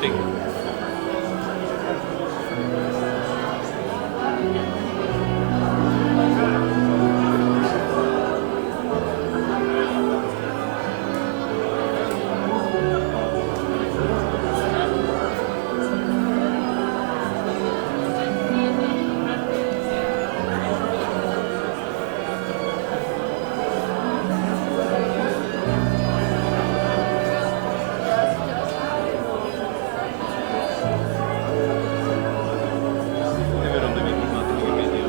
thing. Ne ver onda bir mantıklı gibi geliyor.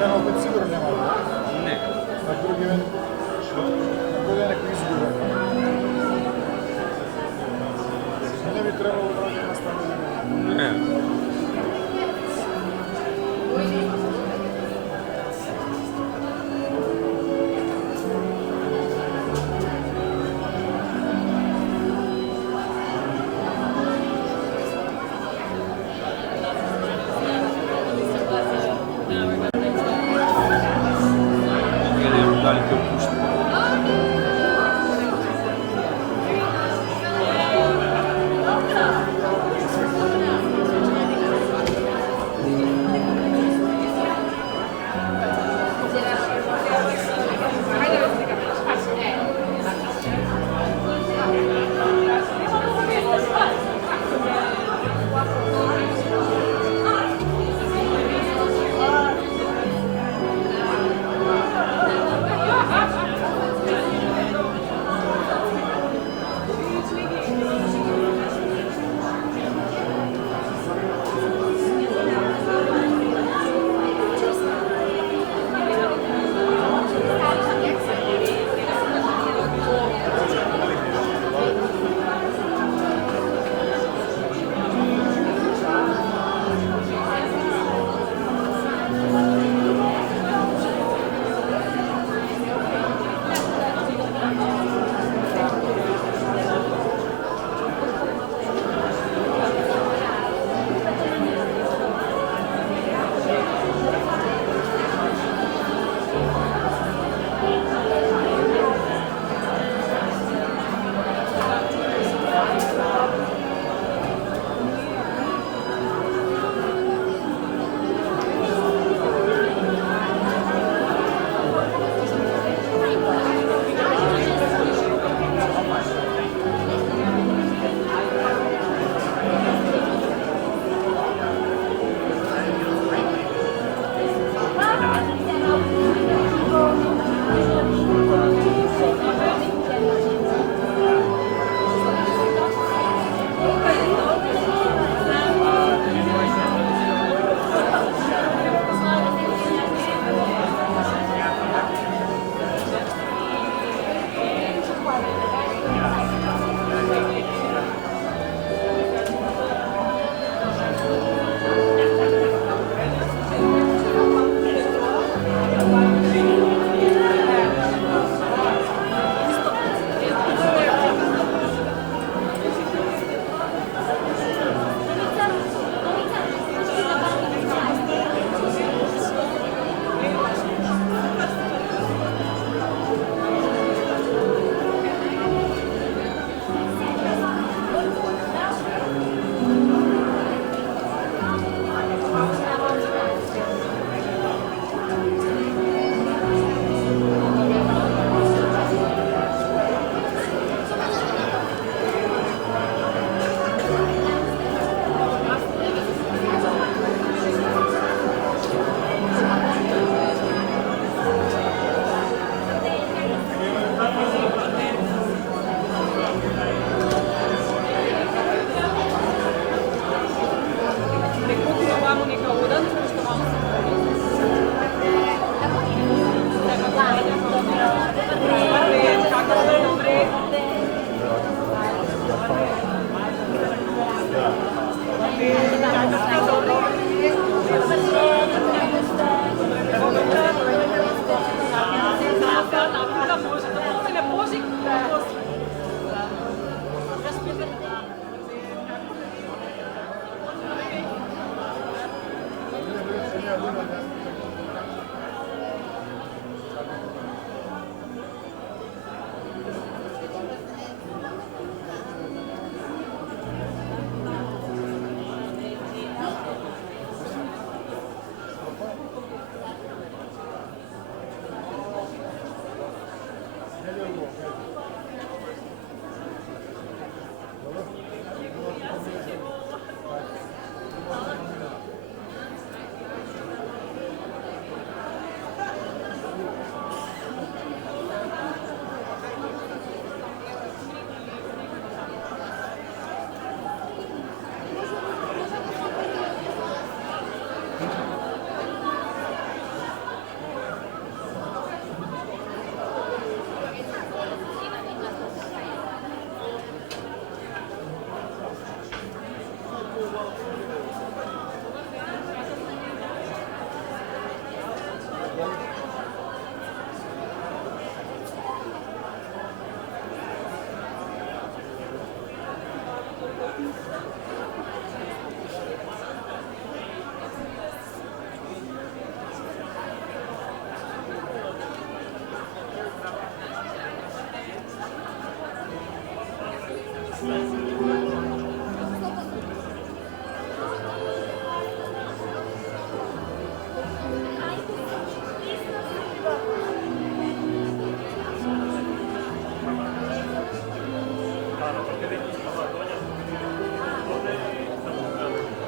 Ben opet sigurno nema. Ne? Na drugi ven, bude neko izgura. Ne bi trebalo da radim na stanu. Ne? Geliyorum, galip yokmuştu. Claro, porque de aquí a Macedonia, ¿dónde estamos jugando?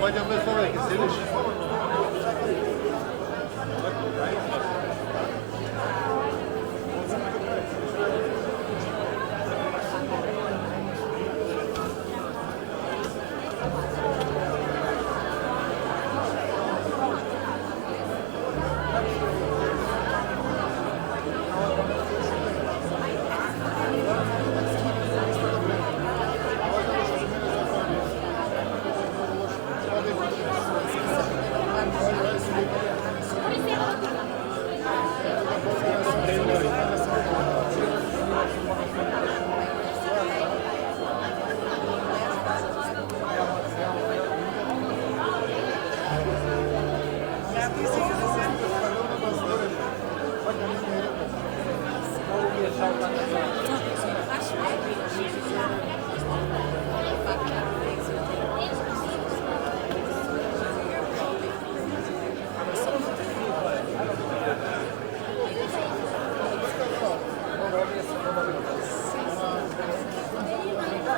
Pojďme bez slovek, slyšíš?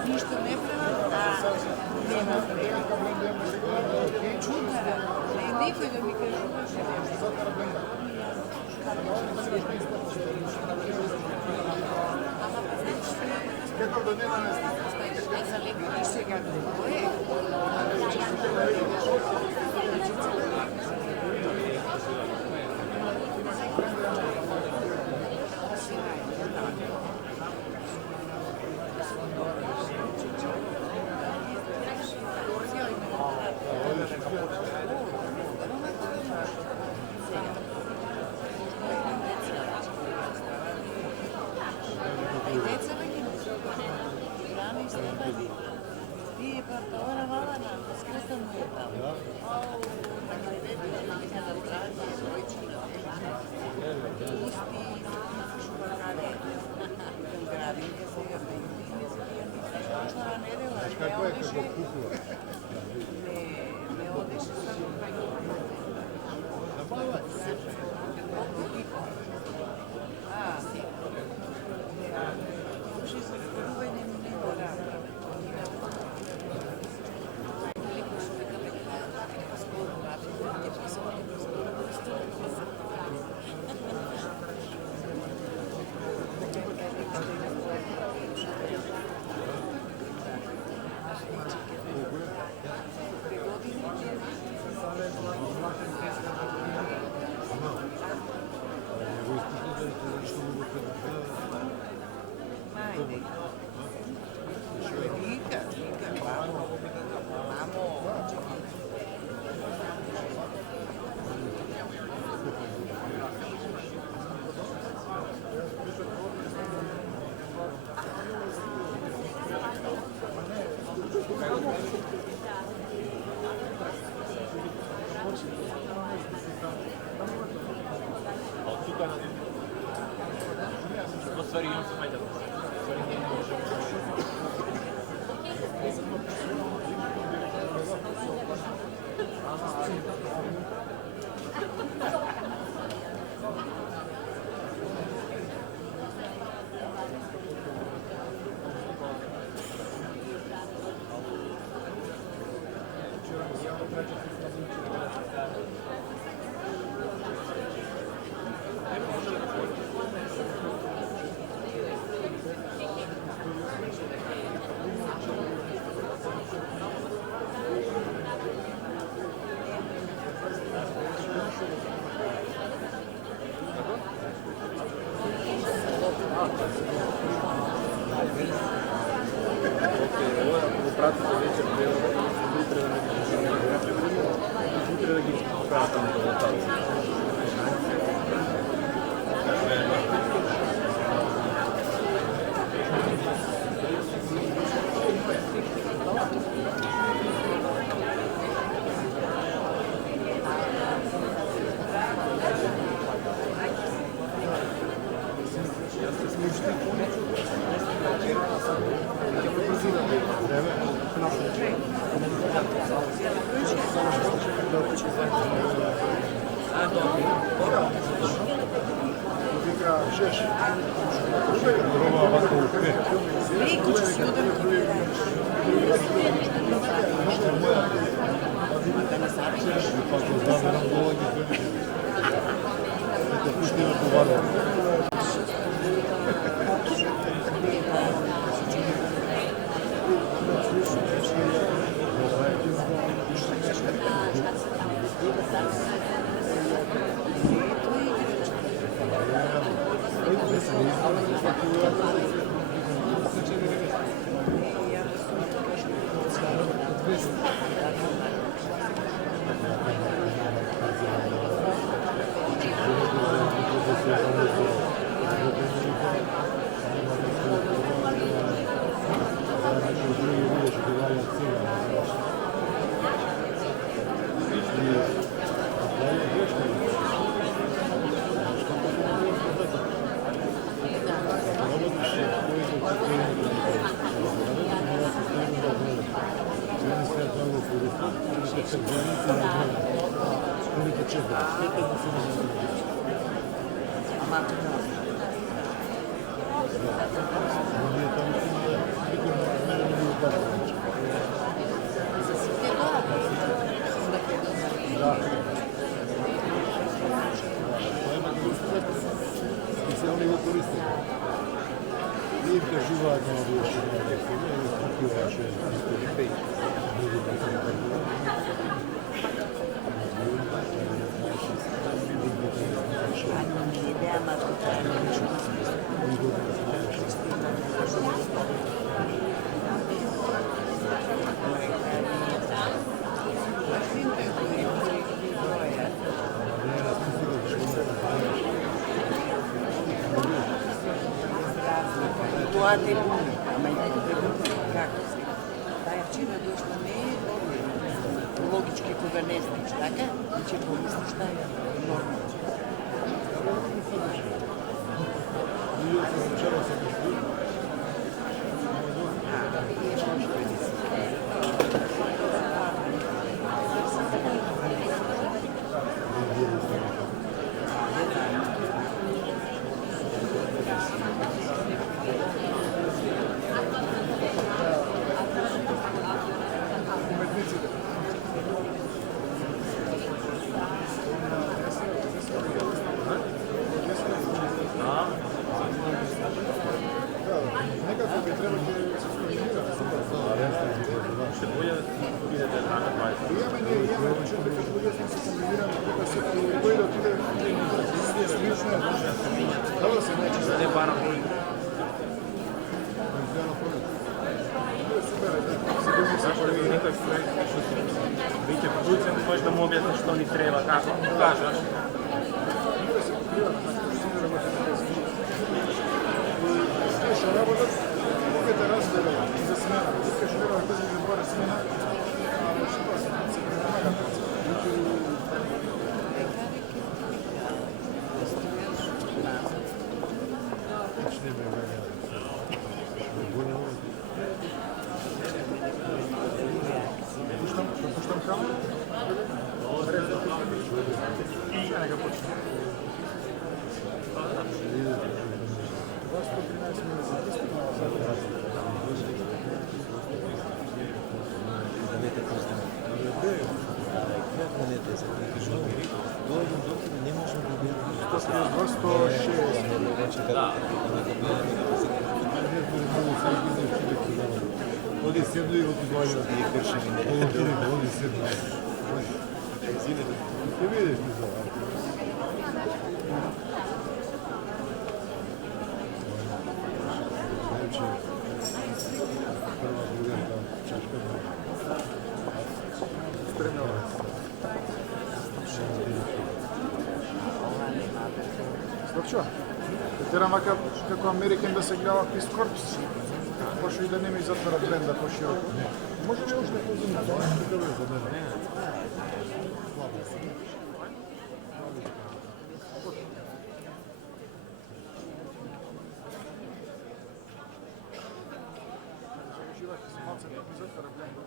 Ništa ne prema, nema prema. Čudara, nikoj da mi kažu da je nešto. Ti pa to ona vala nam, skretan mu je tamo. Kakva je kako pukla? Ne odiše samo kako. Zabavaj se. Uži za prvenjem ne mora. Stvari imam se majda. pratite večer prijevod, sutra da gi pratimo do lokacije. Logički koga ne znaš, така? Че помислиш šta je normalno. trebate se skoordinirati. Ще буде идете на 20. Имаме човек како луѓе сме се комбинирани тука се кој да отиде слично е. Да се најче за Не бара кој. Некој проект што биќе вклучен, може да му објасни што ни треба, како кажаш. Што работат, луѓето разберат и за смена. Викаш треба да кажеш добра смена, ама што се помагат. Пуштам камеру? Сега нека почне. 113 минути за Не можем да видим. 132, 106. Оди седно и го позволил да ги крши. Оди седно. Ще видиш ли за това? Значи, първа друга там чашка. Спремнала се. Слъчва. Тера мака како Американ да се гледа Peace Corps. Пошо и да не ми затвора бренда по-широко. Може ли още да позим това? Тук бе за мен. Живахте се малце да ми затвора бренда.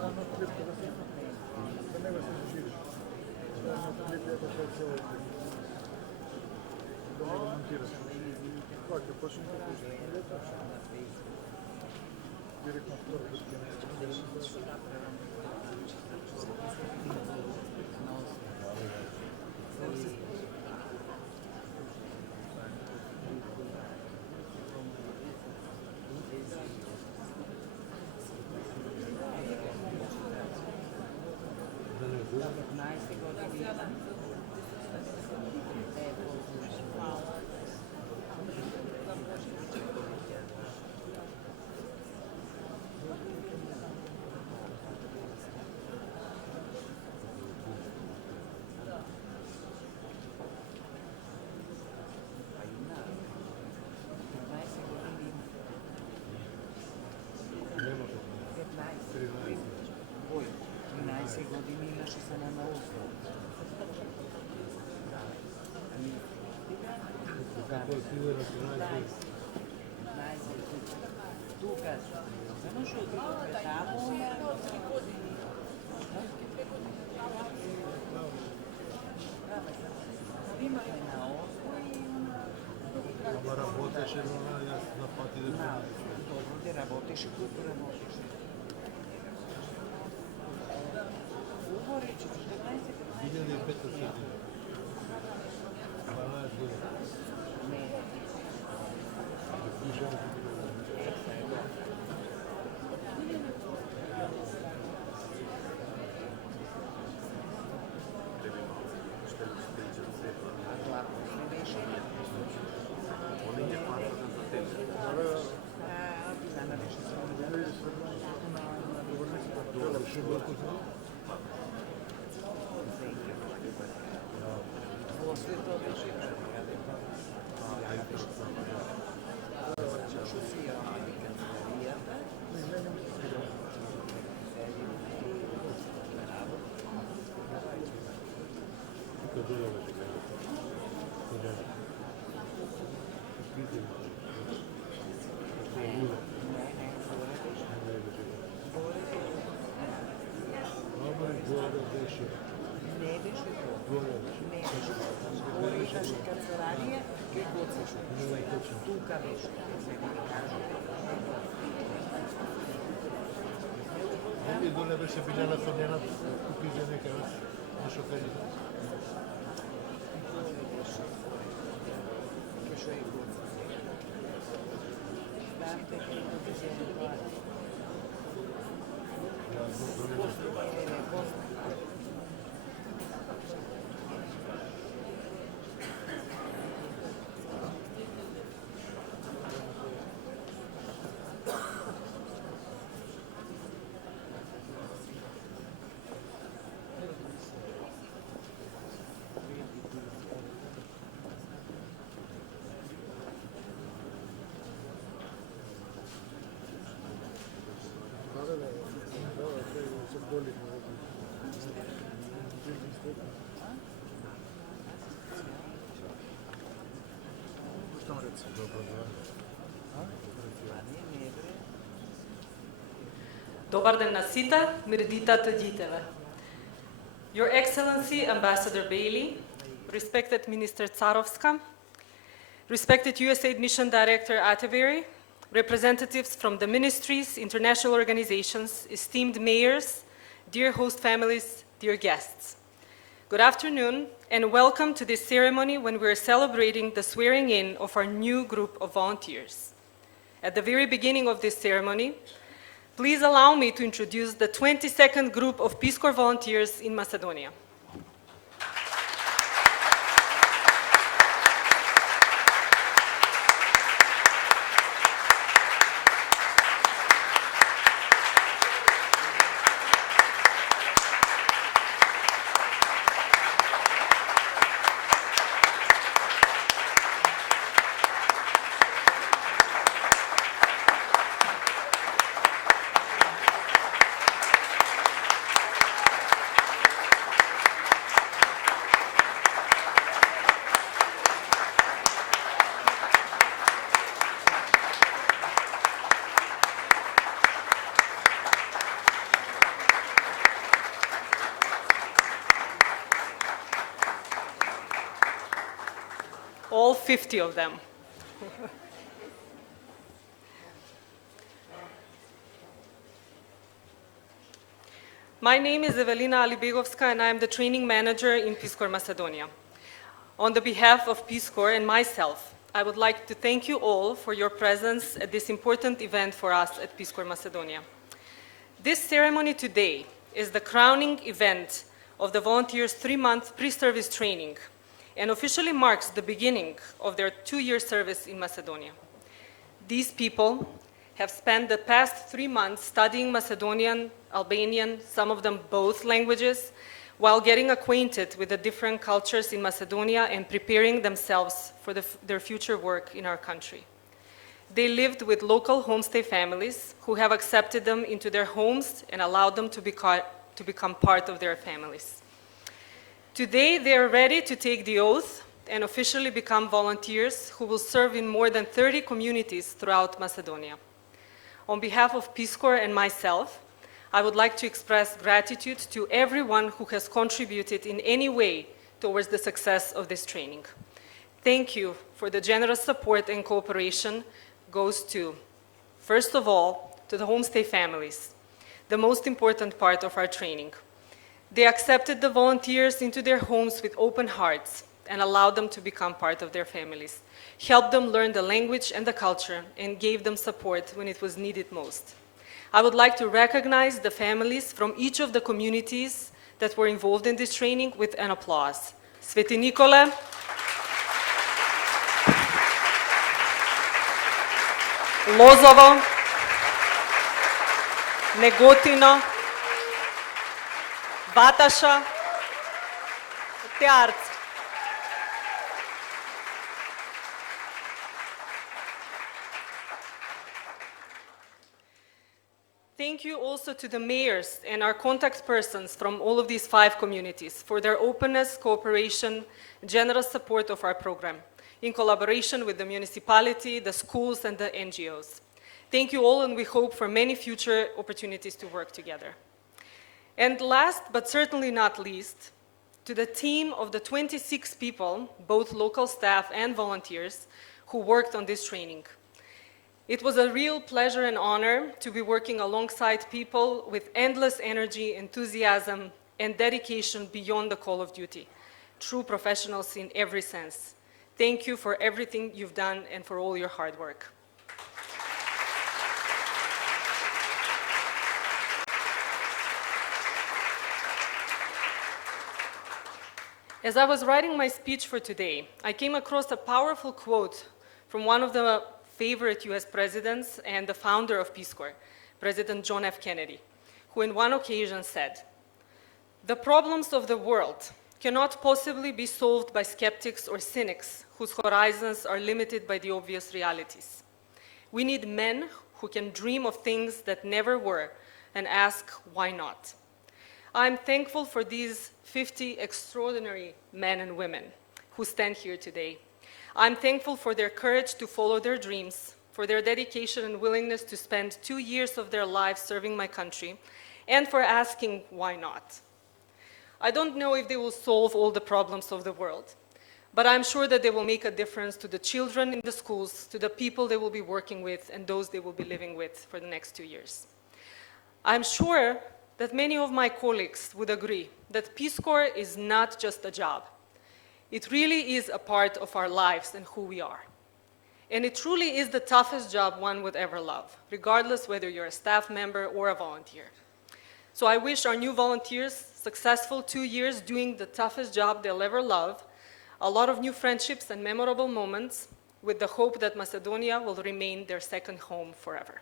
Da nema se zaživiš. Da ne treba to cijelo ide. Da ne ga montiraš. Tako, kad počnem to pušati, direktno skoro pušati. Години имаше се на наука. Тука, само што отидохме таму, имаме на осмо и Ама работеше, јас на пати да добро работеше, колку работеше. Говори, че 14-15 1500 години. 12 години. не. После тоа беше што си ја канцеларијата. Тука долу беше. Не беше тоа. Не беше тоа. Горе имаше канцеларија, кај Гоцешо. Тука беше. Сега ми кажу. И доле беше Билјана Сомјана, купи за некај на шоферите. Кај шо е Гоцешо. Знаете кај Гоцешо. Добар ден на сите, мирдитата дитеве. Your Excellency, Ambassador Bailey, respected Minister Tsarovska, respected USAID Mission Director Ateveri, representatives from the ministries, international organizations, esteemed mayors, dear host families, dear guests. Good afternoon and welcome to this ceremony when we are celebrating the swearing in of our new group of volunteers. At the very beginning of this ceremony, please allow me to introduce the 22nd group of Peace Corps volunteers in Macedonia. all 50 of them. My name is Evelina Alibegovska, and I am the training manager in Peace Corps Macedonia. On the behalf of Peace Corps and myself, I would like to thank you all for your presence at this important event for us at Peace Corps Macedonia. This ceremony today is the crowning event of the volunteers' 3-month pre-service training and officially marks the beginning of their 2-year service in Macedonia. These people have spent the past 3 months studying Macedonian, Albanian, some of them both languages, while getting acquainted with the different cultures in Macedonia and preparing themselves for their future work in our country. They lived with local homestay families who have accepted them into their homes and allowed them to become part of their families. Today, they are ready to take the oath and officially become volunteers who will serve in more than 30 communities throughout Macedonia. On behalf of Peace Corps and myself, I would like to express gratitude to everyone who has contributed in any way towards the success of this training. Thank you for the generous support and cooperation goes to, first of all, to the homestay families, the most important part of our training. They accepted the volunteers into their homes with open hearts and allowed them to become part of their families, helped them learn the language and the culture, and gave them support when it was needed most. I would like to recognize the families from each of the communities that were involved in this training with an applause. Sveti Nikole, Lozovo, Negotino, Vataša, te Arci. Thank you also to the mayors and our contact persons from all of these 5 communities for their openness, cooperation, generous support of our program, in collaboration with the municipality, the schools, and the NGOs. Thank you all, and we hope for many future opportunities to work together. And last, but certainly not least, to the team of the 26 people, both local staff and volunteers, who worked on this training. It was a real pleasure and honor to be working alongside people with endless energy, enthusiasm, and dedication beyond the call of duty. True professionals in every sense. Thank you for everything you've done and for all your hard work. As I was writing my speech for today, I came across a powerful quote from one of the favorite US presidents and the founder of Peace Corps, President John F. Kennedy, who in one occasion said, "The problems of the world cannot possibly be solved by skeptics or cynics whose horizons are limited by the obvious realities. We need men who can dream of things that never were and ask why not." I'm thankful for these 50 extraordinary men and women who stand here today. I'm thankful for their courage to follow their dreams, for their dedication and willingness to spend 2 years of their lives serving my country, and for asking why not. I don't know if they will solve all the problems of the world, but I'm sure that they will make a difference to the children in the schools, to the people they will be working with, and those they will be living with for the next 2 years. I'm sure that many of my colleagues would agree that Peace Corps is not just a job. It really is a part of our lives and who we are. And it truly is the toughest job one would ever love, regardless whether you're a staff member or a volunteer. So I wish our new volunteers successful 2 years doing the toughest job they'll ever love, a lot of new friendships and memorable moments, with the hope that Macedonia will remain their second home forever.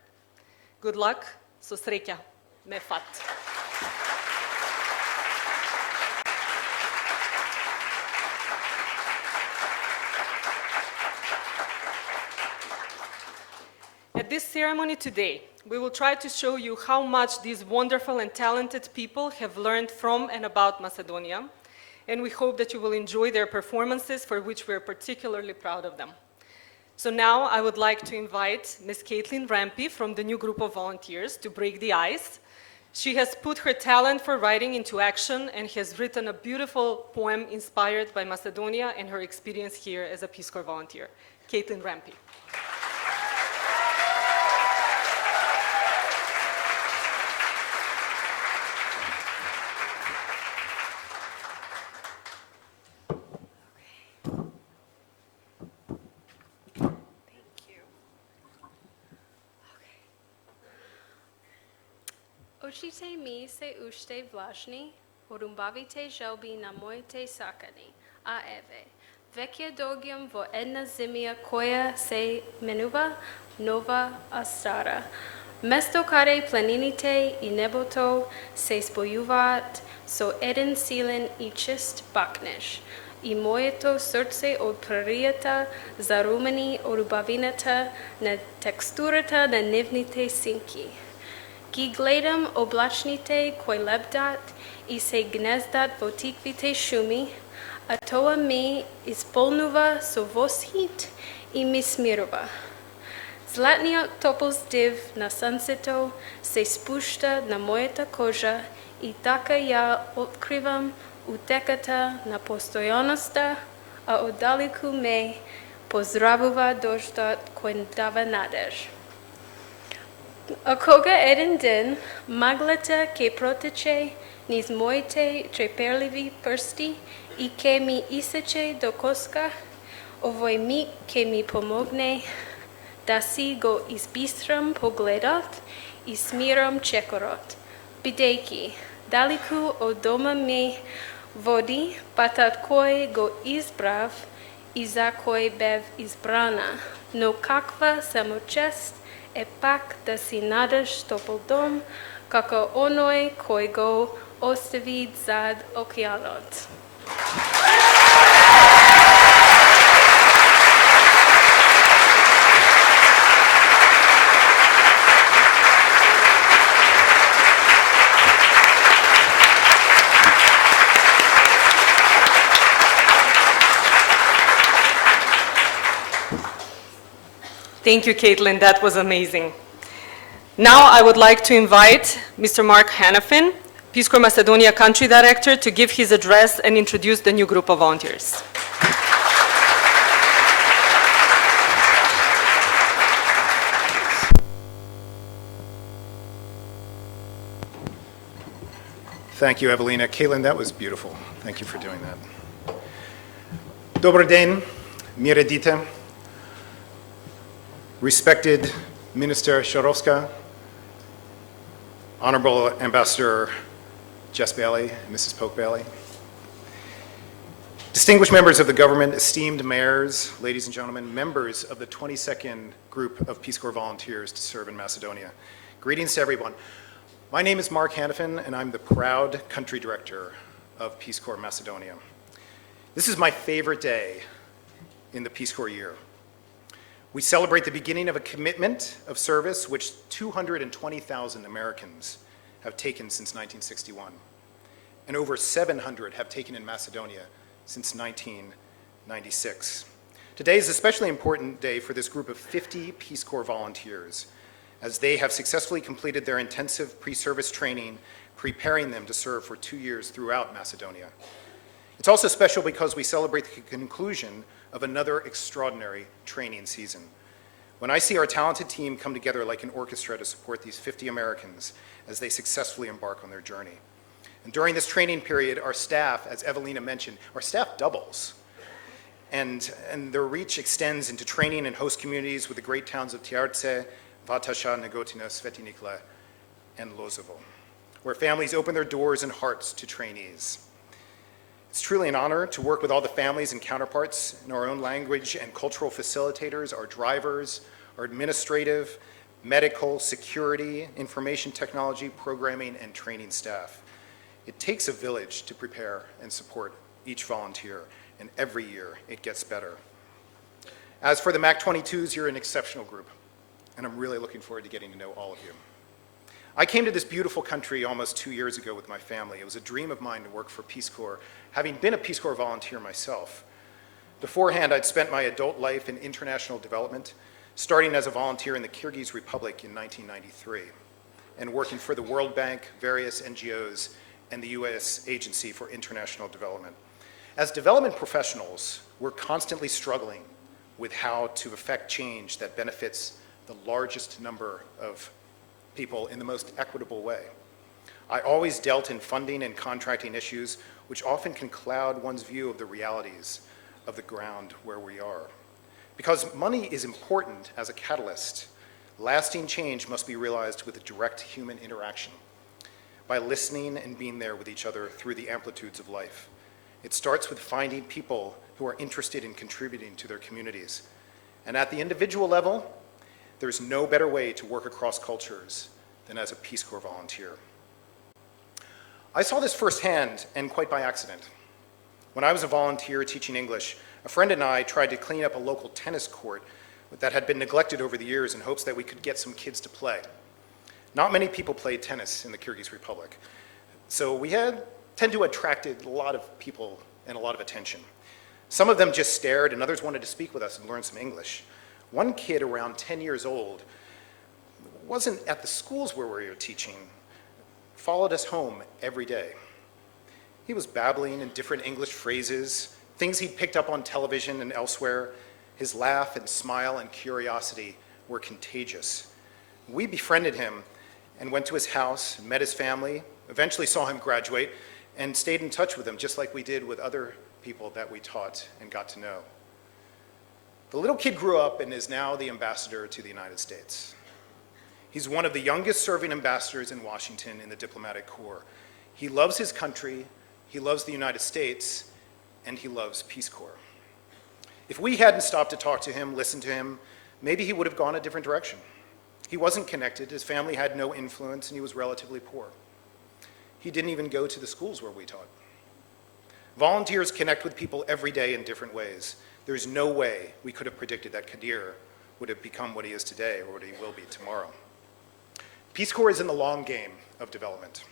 Good luck, so sreća, me fat. At this ceremony today, we will try to show you how much these wonderful and talented people have learned from and about Macedonia, and we hope that you will enjoy their performances, for which we are particularly proud of them. So now I would like to invite Ms. Caitlin Rampy from the new group of volunteers to break the ice. She has put her talent for writing into action and has written a beautiful poem inspired by Macedonia and her experience here as a Peace Corps volunteer. Caitlin Rampy. Očite mi se ušte vlažni, orumbavite želbi na mojte sakani, a eve. Vekje dogium vo една земя koja se menuva Nova Astara. Mesto care planinite i neboto se spojuvat so eden silen i čist bakneš. I mojeto srce od prarijata zarumeni orubavinata na teksturata na nivnite sinki. Ki gledam oblačnite koji lebdat i se gnezdat vo tikvite šumi, a toa mi ispolnuva so voshit i mi smirova. Zlatnija topol zdiv na sunseto se spušta na mojeta koža i taka ja otkrivam utekata na postojanosti, a oddaliku me pozdravuva doždat koji dava nadež. A koga eden den magleta ke proteče niz mojte treperlivi prsti i ke mi iseče do koska, ovoj mi ke mi pomogne da si go izbistram pogledat i smiram čekorot. Bidejki, daliku od doma me vodi patat koji go izbrav i za koji bev izbrana, no kakva samočest e pak da si nadaš topol dom, kako onoj koji go ostavi zad okeanot. Thank you, Caitlin. That was amazing. Now I would like to invite Mr. Mark Hanafin, Peace Corps Macedonia Country Director, to give his address and introduce the new group of volunteers. Thank you, Evelina. Caitlin, that was beautiful. Thank you for doing that. Dobar den, miredita. Respected Minister Sharovska, Honorable Ambassador Jess Bailey, Mrs. Polk Bailey, distinguished members of the government, esteemed mayors, ladies and gentlemen, members of the 22nd group of Peace Corps volunteers to serve in Macedonia. Greetings to everyone. My name is Mark Hanafin, and I'm the proud country director of Peace Corps Macedonia. This is my favorite day in the Peace Corps year. We celebrate the beginning of a commitment of service which 220,000 Americans have taken since 1961, and over 700 have taken in Macedonia since 1996. Today is an especially important day for this group of 50 Peace Corps volunteers, as they have successfully completed their intensive pre-service training, preparing them to serve for 2 years throughout Macedonia. It's also special because we celebrate the conclusion of another extraordinary training season. When I see our talented team come together like an orchestra to support these 50 Americans as they successfully embark on their journey. And during this training period, our staff, as Evelina mentioned, our staff doubles. And their reach extends into training in host communities with the great towns of Tiarce, Vatasha, Negotina, Sveti Nikla, and Lozovo, where families open their doors and hearts to trainees. It's truly an honor to work with all the families and counterparts in our own language and cultural facilitators, our drivers, our administrative, medical, security, information technology, programming, and training staff. It takes a village to prepare and support each volunteer, and every year it gets better. As for the MAC-22s, you're an exceptional group, and I'm really looking forward to getting to know all of you. I came to this beautiful country almost 2 years ago with my family. It was a dream of mine to work for Peace Corps, having been a Peace Corps volunteer myself. Beforehand, I'd spent my adult life in international development, starting as a volunteer in the Kyrgyz Republic in 1993. and working for the World Bank, various NGOs, and the U.S. Agency for International Development. As development professionals, we're constantly struggling with how to effect change that benefits the largest number of people in the most equitable way. I always dealt in funding and contracting issues, which often can cloud one's view of the realities of the ground where we are. Because money is important as a catalyst, lasting change must be realized with a direct human interaction, by listening and being there with each other through the amplitudes of life. It starts with finding people who are interested in contributing to their communities. And at the individual level, there's no better way to work across cultures than as a Peace Corps volunteer. I saw this firsthand and quite by accident. When I was a volunteer teaching English, a friend and I tried to clean up a local tennis court that had been neglected over the years in hopes that we could get some kids to play. Not many people played tennis in the Kyrgyz Republic, so we tend to attract a lot of people and a lot of attention. Some of them just stared, and others wanted to speak with us and learn some English. One kid around 10 years old wasn't at the schools where we were teaching, followed us home every day. He was babbling in different English phrases, things he'd picked up on television and elsewhere. His laugh and smile and curiosity were contagious. We befriended him and went to his house, met his family, eventually saw him graduate, and stayed in touch with him just like we did with other people that we taught and got to know. The little kid grew up and is now the ambassador to the United States. He's one of the youngest serving ambassadors in Washington in the diplomatic corps. He loves his country, he loves the United States, and he loves Peace Corps. If we hadn't stopped to talk to him, listen to him, maybe he would have gone a different direction. He wasn't connected, his family had no influence, and he was relatively poor. He didn't even go to the schools where we taught. Volunteers connect with people every day in different ways. There's no way we could have predicted that Kadir would have become what he is today or what he will be tomorrow. Peace Corps is in the long game of development,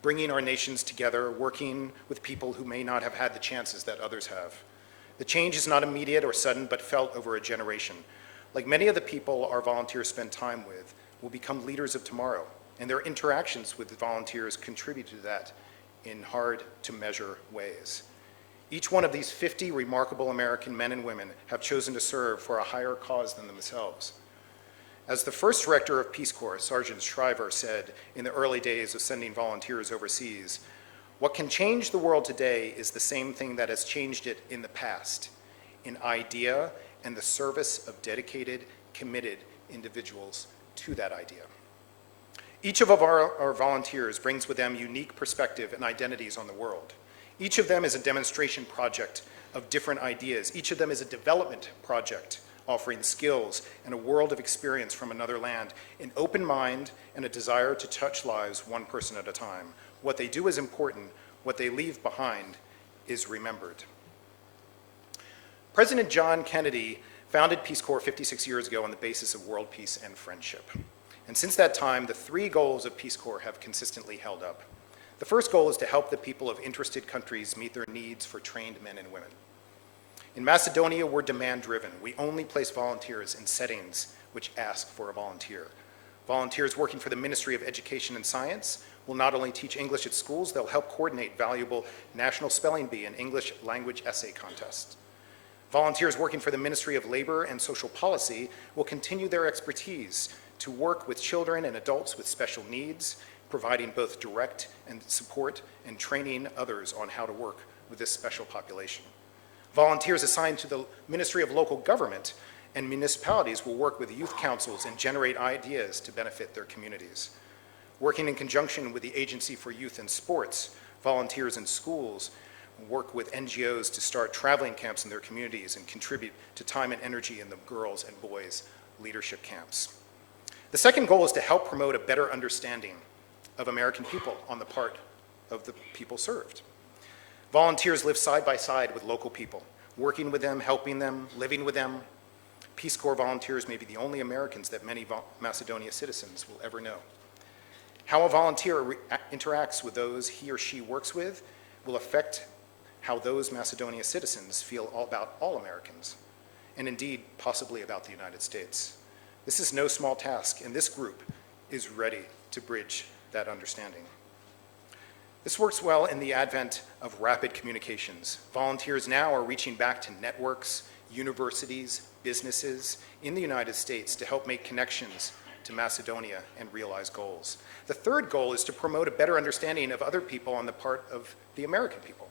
bringing our nations together, working with people who may not have had the chances that others have. The change is not immediate or sudden, but felt over a generation. Like many of the people our volunteers spend time with, will become leaders of tomorrow, and their interactions with the volunteers contribute to that in hard-to-measure ways. Each one of these 50 remarkable American men and women have chosen to serve for a higher cause than themselves. As the first director of Peace Corps, Sergeant Shriver, said in the early days of sending volunteers overseas, "What can change the world today is the same thing that has changed it in the past, an idea and the service of dedicated, committed individuals to that idea." Each of our volunteers brings with them unique perspective and identities on the world. Each of them is a demonstration project of different ideas. Each of them is a development project offering skills and a world of experience from another land, an open mind and a desire to touch lives one person at a time. What they do is important. What they leave behind is remembered. President John Kennedy founded Peace Corps 56 years ago on the basis of world peace and friendship. And since that time, the three goals of Peace Corps have consistently held up. The first goal is to help the people of interested countries meet their needs for trained men and women. In Macedonia, we're demand-driven. We only place volunteers in settings which ask for a volunteer. Volunteers working for the Ministry of Education and Science will not only teach English at schools, they'll help coordinate valuable National Spelling Bee and English language essay contests. Volunteers working for the Ministry of Labor and Social Policy will continue their expertise to work with children and adults with special needs, providing both direct and support and training others on how to work with this special population. Volunteers assigned to the Ministry of Local Government and municipalities will work with youth councils and generate ideas to benefit their communities. Working in conjunction with the Agency for Youth and Sports, volunteers in schools work with NGOs to start traveling camps in their communities and contribute to time and energy in the girls and boys leadership camps. The second goal is to help promote a better understanding of American people on the part of the people served. Volunteers live side by side with local people, working with them, helping them, living with them. Peace Corps volunteers may be the only Americans that many Macedonia citizens will ever know. How a volunteer interacts with those he or she works with will affect how those Macedonia citizens feel about all Americans, and indeed possibly about the United States. This is no small task, and this group is ready to bridge that understanding. This works well in the advent of rapid communications. Volunteers now are reaching back to networks, universities, businesses in the United States to help make connections to Macedonia and realize goals. The third goal is to promote a better understanding of other people on the part of the American people.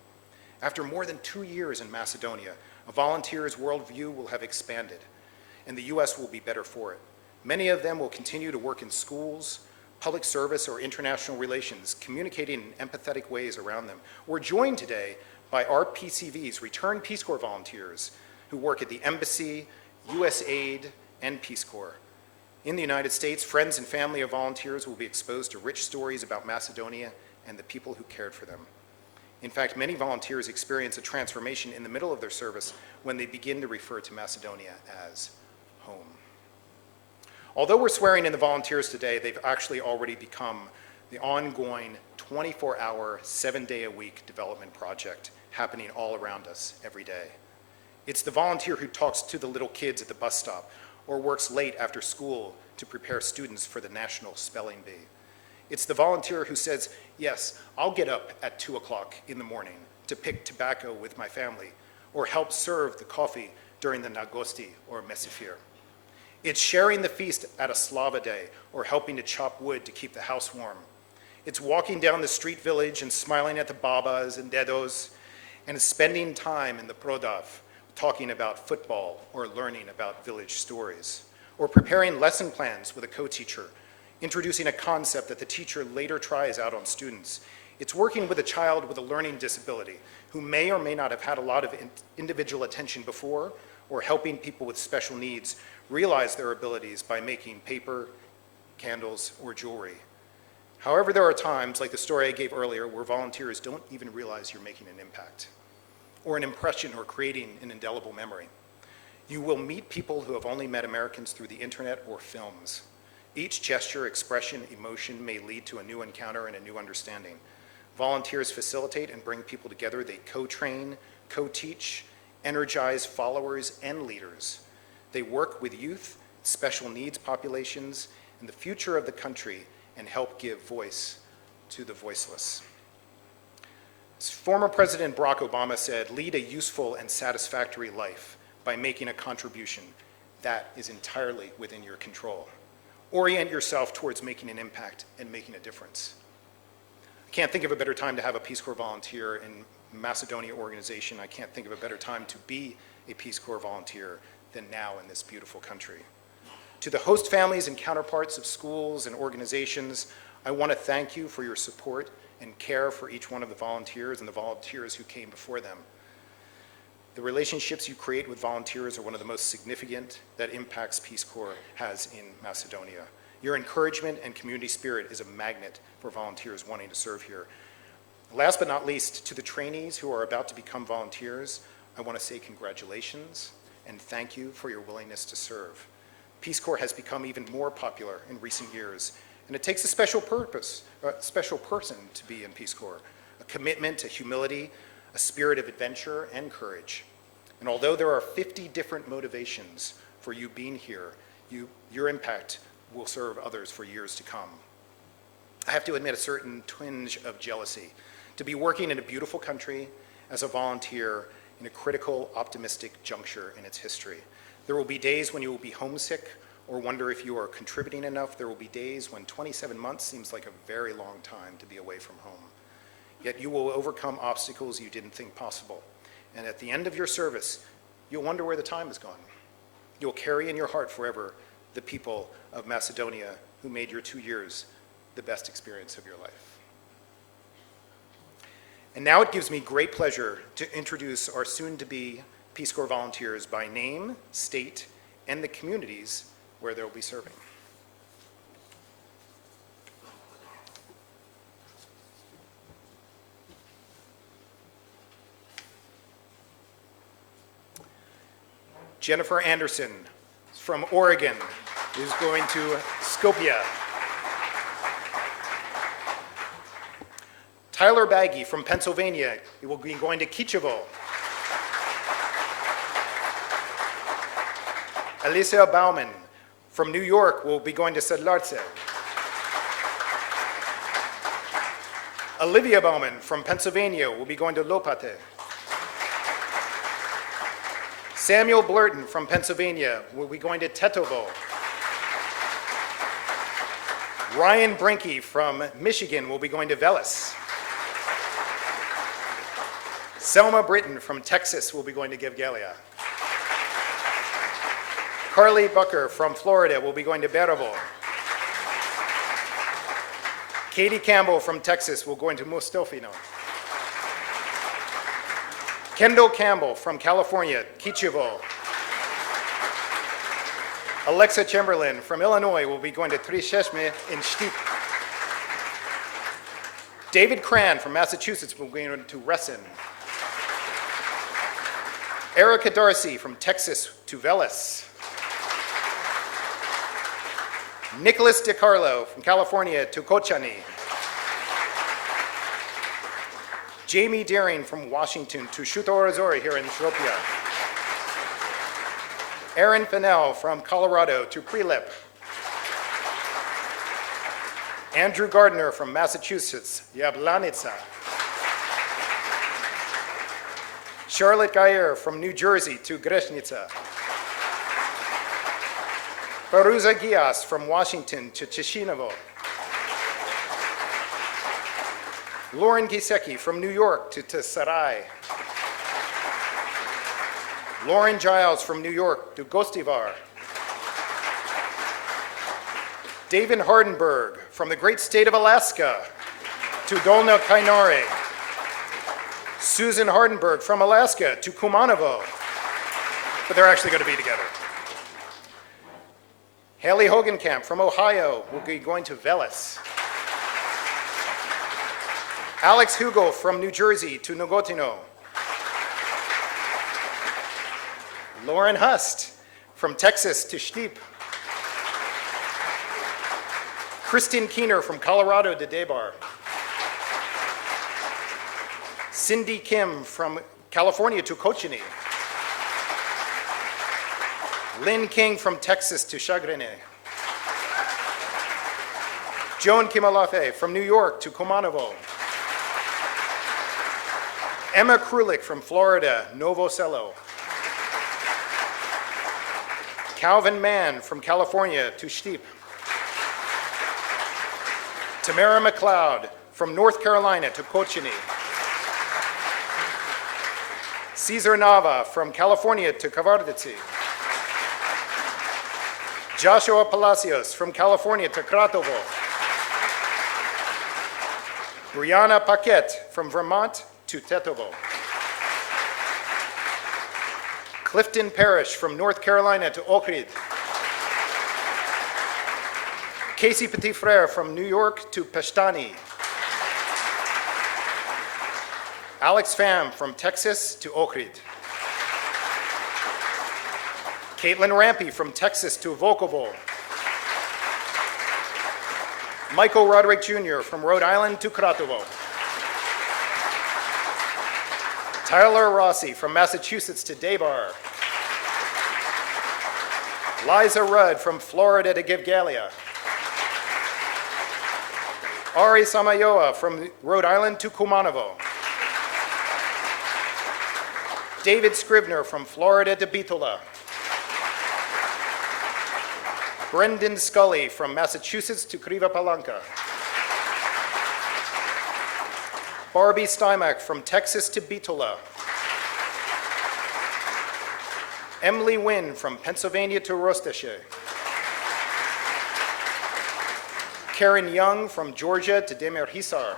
After more than 2 years in Macedonia, a volunteer's worldview will have expanded, and the US will be better for it. Many of them will continue to work in schools, public service, or international relations, communicating in empathetic ways around them. We're joined today by our PCVs, returned Peace Corps volunteers, who work at the Embassy, USAID, and Peace Corps. In the United States, friends and family of volunteers will be exposed to rich stories about Macedonia and the people who cared for them. In fact, many volunteers experience a transformation in the middle of their service when they begin to refer to Macedonia as home. Although we're swearing in the volunteers today, they've actually already become the ongoing 24-hour, 7-day-a-week development project happening all around us every day. It's the volunteer who talks to the little kids at the bus stop or works late after school to prepare students for the National Spelling Bee. It's the volunteer who says, yes, I'll get up at 2 o'clock in the morning to pick tobacco with my family or help serve the coffee during the Nagosti or Mesifir. It's sharing the feast at a Slava day or helping to chop wood to keep the house warm. It's walking down the street village and smiling at the babas and dedos, and spending time in the Prodav talking about football or learning about village stories, or preparing lesson plans with a co-teacher, introducing a concept that the teacher later tries out on students. It's working with a child with a learning disability who may or may not have had a lot of individual attention before, or helping people with special needs realize their abilities by making paper, candles, or jewelry. However, there are times, like the story I gave earlier, where volunteers don't even realize you're making an impact, or an impression, or creating an indelible memory. You will meet people who have only met Americans through the internet or films. Each gesture, expression, emotion may lead to a new encounter and a new understanding. Volunteers facilitate and bring people together. They co-train, co-teach, energize followers and leaders. They work with youth, special needs populations, and the future of the country, and help give voice to the voiceless. Former President Barack Obama said, lead a useful and satisfactory life by making a contribution. That is entirely within your control. Orient yourself towards making an impact and making a difference. I can't think of a better time to have a Peace Corps volunteer in Macedonia organization. I can't think of a better time to be a Peace Corps volunteer than now in this beautiful country. To the host families and counterparts of schools and organizations, I want to thank you for your support and care for each one of the volunteers and the volunteers who came before them. The relationships you create with volunteers are one of the most significant that Impact's Peace Corps has in Macedonia. Your encouragement and community spirit is a magnet for volunteers wanting to serve here. Last but not least, to the trainees who are about to become volunteers, I want to say congratulations and thank you for your willingness to serve. Peace Corps has become even more popular in recent years, and it takes a special person to be in Peace Corps, a commitment to humility, a spirit of adventure and courage. And although there are 50 different motivations for you being here, your impact will serve others for years to come. I have to admit a certain twinge of jealousy to be working in a beautiful country as a volunteer in a critical, optimistic juncture in its history. There will be days when you will be homesick or wonder if you are contributing enough. There will be days when 27 months seems like a very long time to be away from home. Yet you will overcome obstacles you didn't think possible. And at the end of your service, you'll wonder where the time has gone. You'll carry in your heart forever the people of Macedonia who made your 2 years the best experience of your life. And now it gives me great pleasure to introduce our soon-to-be Peace Corps volunteers by name, state, and the communities where they'll be serving. Jennifer Anderson from Oregon is going to Skopje. Tyler Baggy from Pennsylvania, he will be going to Kichevo. Alicia Bauman from New York will be going to Sedlarce. Olivia Bowman from Pennsylvania will be going to Lopate. Samuel Blurton from Pennsylvania will be going to Tetovo. Ryan Brinke from Michigan will be going to Veles. Selma Britton from Texas will be going to Givgalia. Carly Bucker from Florida will be going to Beravo. Katie Campbell from Texas will go into Mustofino. Kendall Campbell from California, Kichivo. Alexa Chamberlain from Illinois will be going to Trisheshme in Shtip. David Cran from Massachusetts will be going to Ressin. Erica Darcy from Texas to Veles. Nicholas DiCarlo from California to Cochani. Jamie Daring from Washington to Shutorazori here in Shropia. Aaron Fennell from Colorado to Prilep. Andrew Gardner from Massachusetts, Yablanica. Charlotte Geyer from New Jersey to Greshnica. Peruza Gias from Washington to Chisinau. Lauren Gisecki from New York to Sarai. Lauren Giles from New York to Gostivar. David Hardenberg from the great state of Alaska to Dolna Kainare. Susan Hardenberg from Alaska to Kumanovo, but they're actually going to be together. Haley Hogenkamp from Ohio will be going to Veles. Alex Hugo from New Jersey to Nogotino. Lauren Hust from Texas to Shtip. Kristen Keener from Colorado to Debar. Cindy Kim from California to Cochini. Lynn King from Texas to Chagrene. Joan Kimalafe from New York to Komanovo. Emma Krulik from Florida, Novo Selo. Calvin Mann from California to Shtip. Tamara McLeod from North Carolina to Cochini. Cesar Nava from California to Kavarditsi. Joshua Palacios from California to Kratovo. Brianna Paquette from Vermont to Tetovo. Clifton Parrish from North Carolina to Ohrid. Casey Petitfrere from New York to Peshtani. Alex Pham from Texas to Ohrid. Caitlin Rampy from Texas to Volkovo. Michael Roderick Jr. from Rhode Island to Kratovo. Tyler Rossi from Massachusetts to Debar. Liza Rudd from Florida to Givgalia. Ari Samayoa from Rhode Island to Kumanovo. David Scribner from Florida to Bitola. Brendan Scully from Massachusetts to Kriva Palanca. Barbie Stymack from Texas to Bitola. Emily Wynn from Pennsylvania to Rosteshe. Karen Young from Georgia to Demirhisar.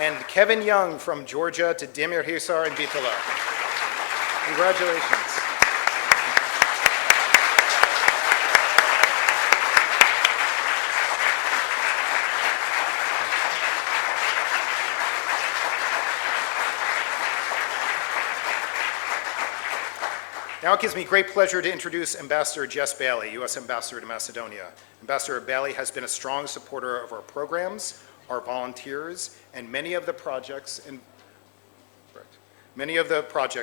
And Kevin Young from Georgia to Demirhisar and Bitola. Congratulations. Now it gives me great pleasure to introduce Ambassador Jess Bailey, U.S. Ambassador to Macedonia. Ambassador Bailey has been a strong supporter of our programs, our volunteers, and many of the projects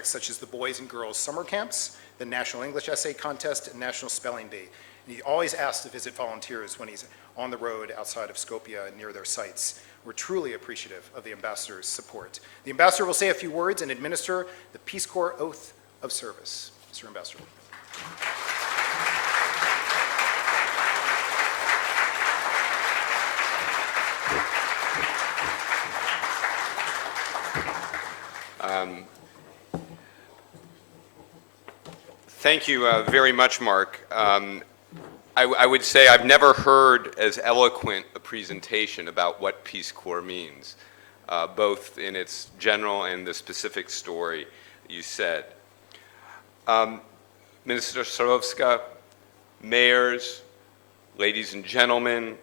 such as the Boys and Girls Summer Camps, the National English Essay Contest, and National Spelling Bee. And he always asks to visit volunteers when he's on the road outside of Skopje and near their sites. We're truly appreciative of the ambassador's support. The ambassador will say a few words and administer the Peace Corps Oath of Service. Mr. Ambassador. Thank you very much, Mark. I would say I've never heard as eloquent a presentation about what Peace Corps means, both in its general and the specific story you said. Minister Sarovska, mayors, ladies and gentlemen,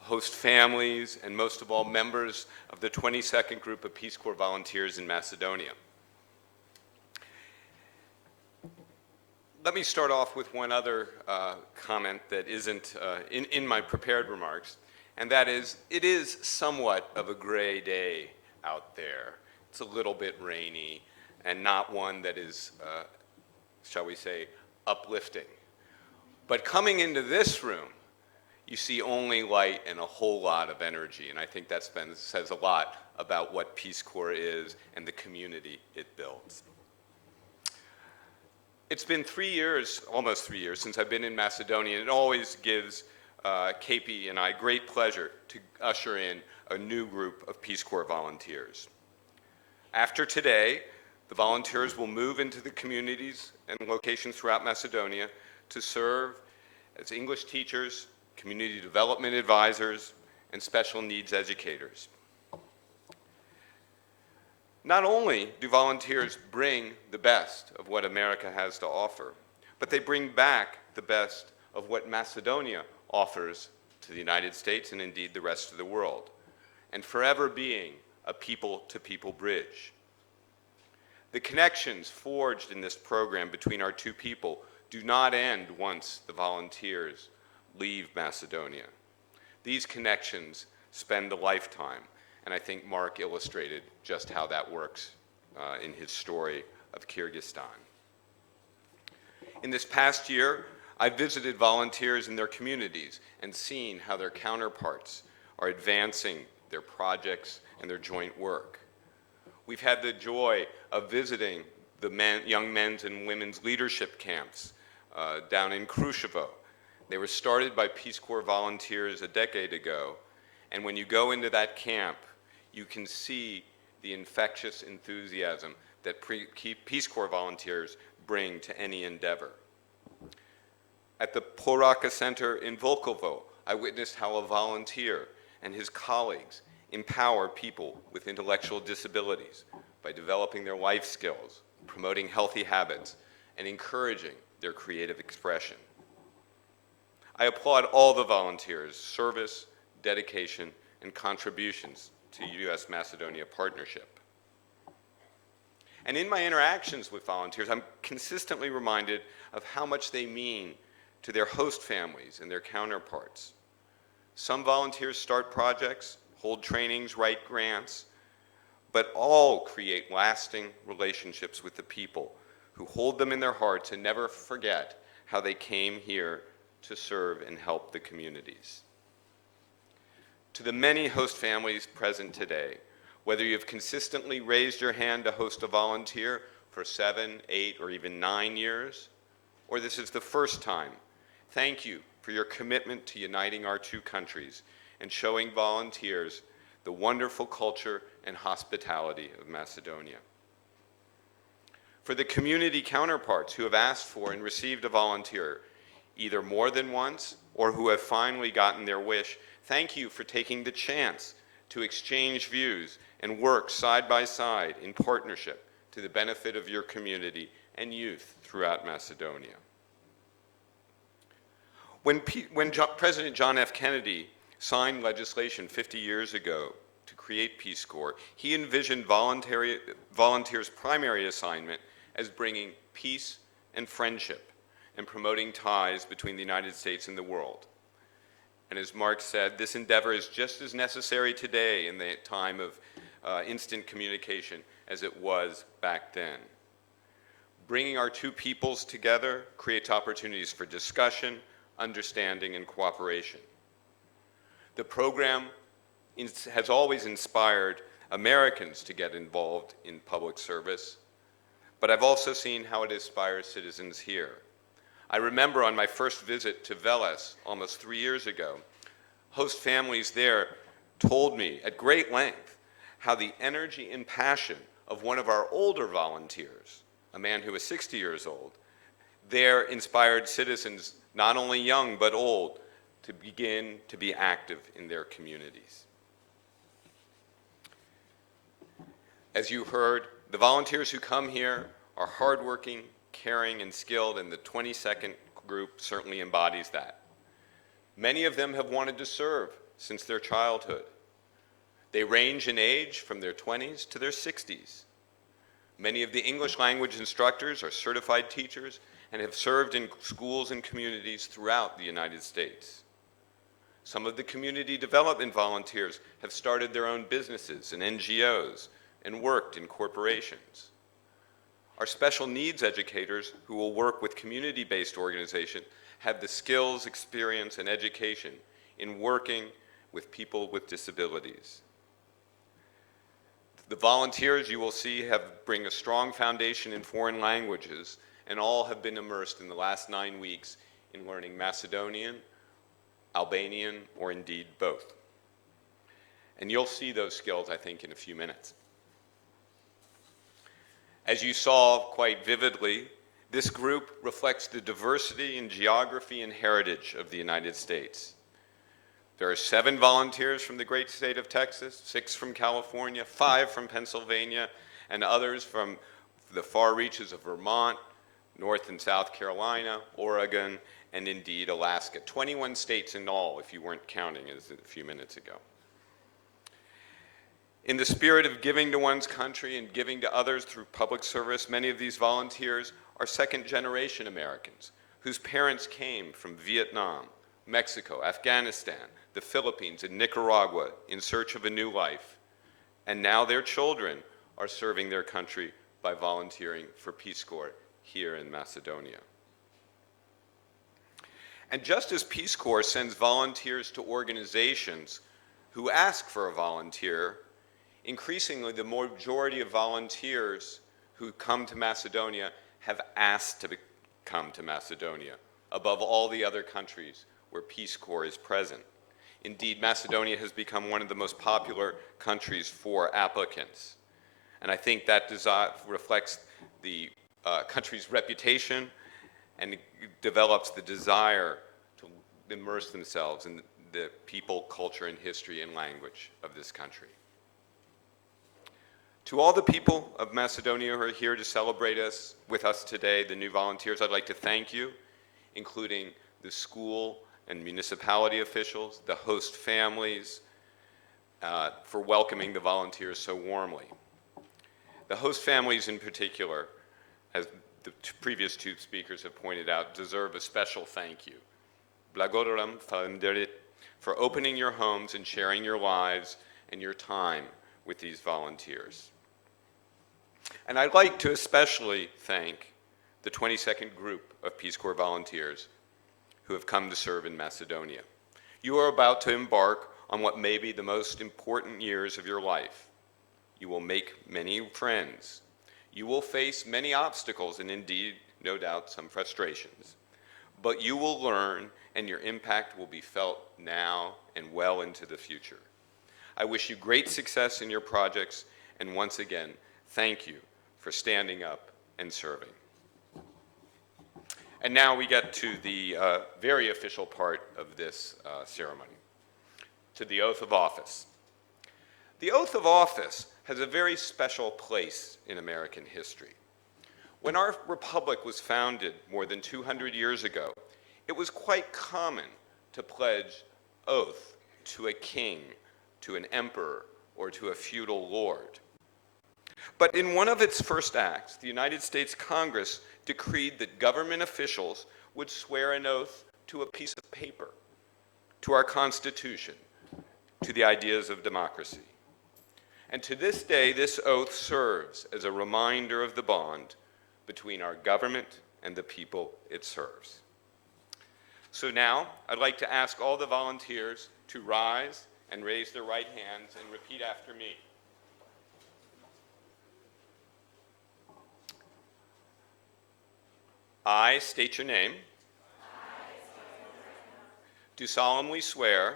host families, and most of all, members of the 22nd Group of Peace Corps Volunteers in Macedonia. Let me start off with one other comment that isn't in my prepared remarks, and that is, it is somewhat of a gray day out there. It's a little bit rainy, and not one that is, shall we say, uplifting. But coming into this room, you see only light and a whole lot of energy, and I think that says a lot about what Peace Corps is and the community it builds. It's been 3 years, almost 3 years, since I've been in Macedonia, and it always gives KP and I great pleasure to usher in a new group of Peace Corps volunteers. After today, the volunteers will move into the communities and locations throughout Macedonia to serve as English teachers, community development advisors, and special needs educators. Not only do volunteers bring the best of what America has to offer, but they bring back the best of what Macedonia offers to the United States and indeed the rest of the world, and forever being a people-to-people bridge. The connections forged in this program between our two people do not end once the volunteers leave Macedonia. These connections spend a lifetime. And I think Mark illustrated just how that works in his story of Kyrgyzstan. In this past year, I visited volunteers in their communities and seen how their counterparts are advancing their projects and their joint work. We've had the joy of visiting the young men's and women's leadership camps down in Krushevo. They were started by Peace Corps volunteers a decade ago, and when you go into that camp, you can see the infectious enthusiasm that Peace Corps volunteers bring to any endeavor. At the Poraka Center in Volkovo, I witnessed how a volunteer and his colleagues empower people with intellectual disabilities by developing their life skills, promoting healthy habits, and encouraging their creative expression. I applaud all the volunteers' service, dedication, and contributions to U.S.-Macedonia partnership. And in my interactions with volunteers, I'm consistently reminded of how much they mean to their host families and their counterparts. Some volunteers start projects, hold trainings, write grants, but all create lasting relationships with the people who hold them in their hearts and never forget how they came here to serve and help the communities. To the many host families present today, whether you have consistently raised your hand to host a volunteer for 7, 8, or even 9 years, or this is the first time, thank you for your commitment to uniting our two countries and showing volunteers the wonderful culture and hospitality of Macedonia. For the community counterparts who have asked for and received a volunteer, either more than once or who have finally gotten their wish, thank you for taking the chance to exchange views and work side by side in partnership to the benefit of your community and youth throughout Macedonia. When President John F. Kennedy signed legislation 50 years ago to create Peace Corps, he envisioned volunteers' primary assignment as bringing peace and friendship and promoting ties between the United States and the world. And as Mark said, this endeavor is just as necessary today in the time of instant communication as it was back then. Bringing our two peoples together creates opportunities for discussion, understanding, and cooperation. The program has always inspired Americans to get involved in public service, but I've also seen how it inspires citizens here. I remember on my first visit to Veles almost 3 years ago, host families there told me at great length how the energy and passion of one of our older volunteers, a man who was 60 years old, there inspired citizens, not only young but old, to begin to be active in their communities. As you heard, the volunteers who come here are hardworking, caring, and skilled, and the 22nd group certainly embodies that. Many of them have wanted to serve since their childhood. They range in age from their 20s to their 60s. Many of the English language instructors are certified teachers and have served in schools and communities throughout the United States. Some of the community development volunteers have started their own businesses and NGOs and worked in corporations. Our special needs educators who will work with community-based organizations have the skills, experience, and education in working with people with disabilities. The volunteers you will see bring a strong foundation in foreign languages, and all have been immersed in the last 9 weeks in learning Macedonian, Albanian, or indeed both. And you'll see those skills, I think, in a few minutes. As you saw quite vividly, this group reflects the diversity in geography and heritage of the United States. There are 7 volunteers from the great state of Texas, 6 from California, 5 from Pennsylvania, and others from the far reaches of Vermont, North and South Carolina, Oregon, and indeed Alaska. 21 states in all, if you weren't counting as a few minutes ago. In the spirit of giving to one's country and giving to others through public service, many of these volunteers are second-generation Americans whose parents came from Vietnam, Mexico, Afghanistan, the Philippines, and Nicaragua in search of a new life. And now their children are serving their country by volunteering for Peace Corps here in Macedonia. And just as Peace Corps sends volunteers to organizations who ask for a volunteer, increasingly the majority of volunteers who come to Macedonia have asked to come to Macedonia, above all the other countries where Peace Corps is present. Indeed, Macedonia has become one of the most popular countries for applicants. And I think that reflects the country's reputation and develops the desire to immerse themselves in the people, culture, and history and language of this country. To all the people of Macedonia who are here to celebrate with us today, the new volunteers, I'd like to thank you, including the school and municipality officials, the host families, for welcoming the volunteers so warmly. The host families in particular, as the previous 2 speakers have pointed out, deserve a special thank you. Blagodaram falenderit for opening your homes and sharing your lives and your time with these volunteers. And I'd like to especially thank the 22nd group of Peace Corps volunteers who have come to serve in Macedonia. You are about to embark on what may be the most important years of your life. You will make many friends. You will face many obstacles and indeed, no doubt, some frustrations. But you will learn and your impact will be felt now and well into the future. I wish you great success in your projects, and once again, thank you for standing up and serving. And now we get to the very official part of this ceremony, to the oath of office. The oath of office has a very special place in American history. When our republic was founded more than 200 years ago, it was quite common to pledge oath to a king, to an emperor, or to a feudal lord. But in one of its first acts, the United States Congress decreed that government officials would swear an oath to a piece of paper, to our Constitution, to the ideas of democracy. And to this day, this oath serves as a reminder of the bond between our government and the people it serves. So now, I'd like to ask all the volunteers to rise and raise their right hands and repeat after me. I state your name. Do solemnly swear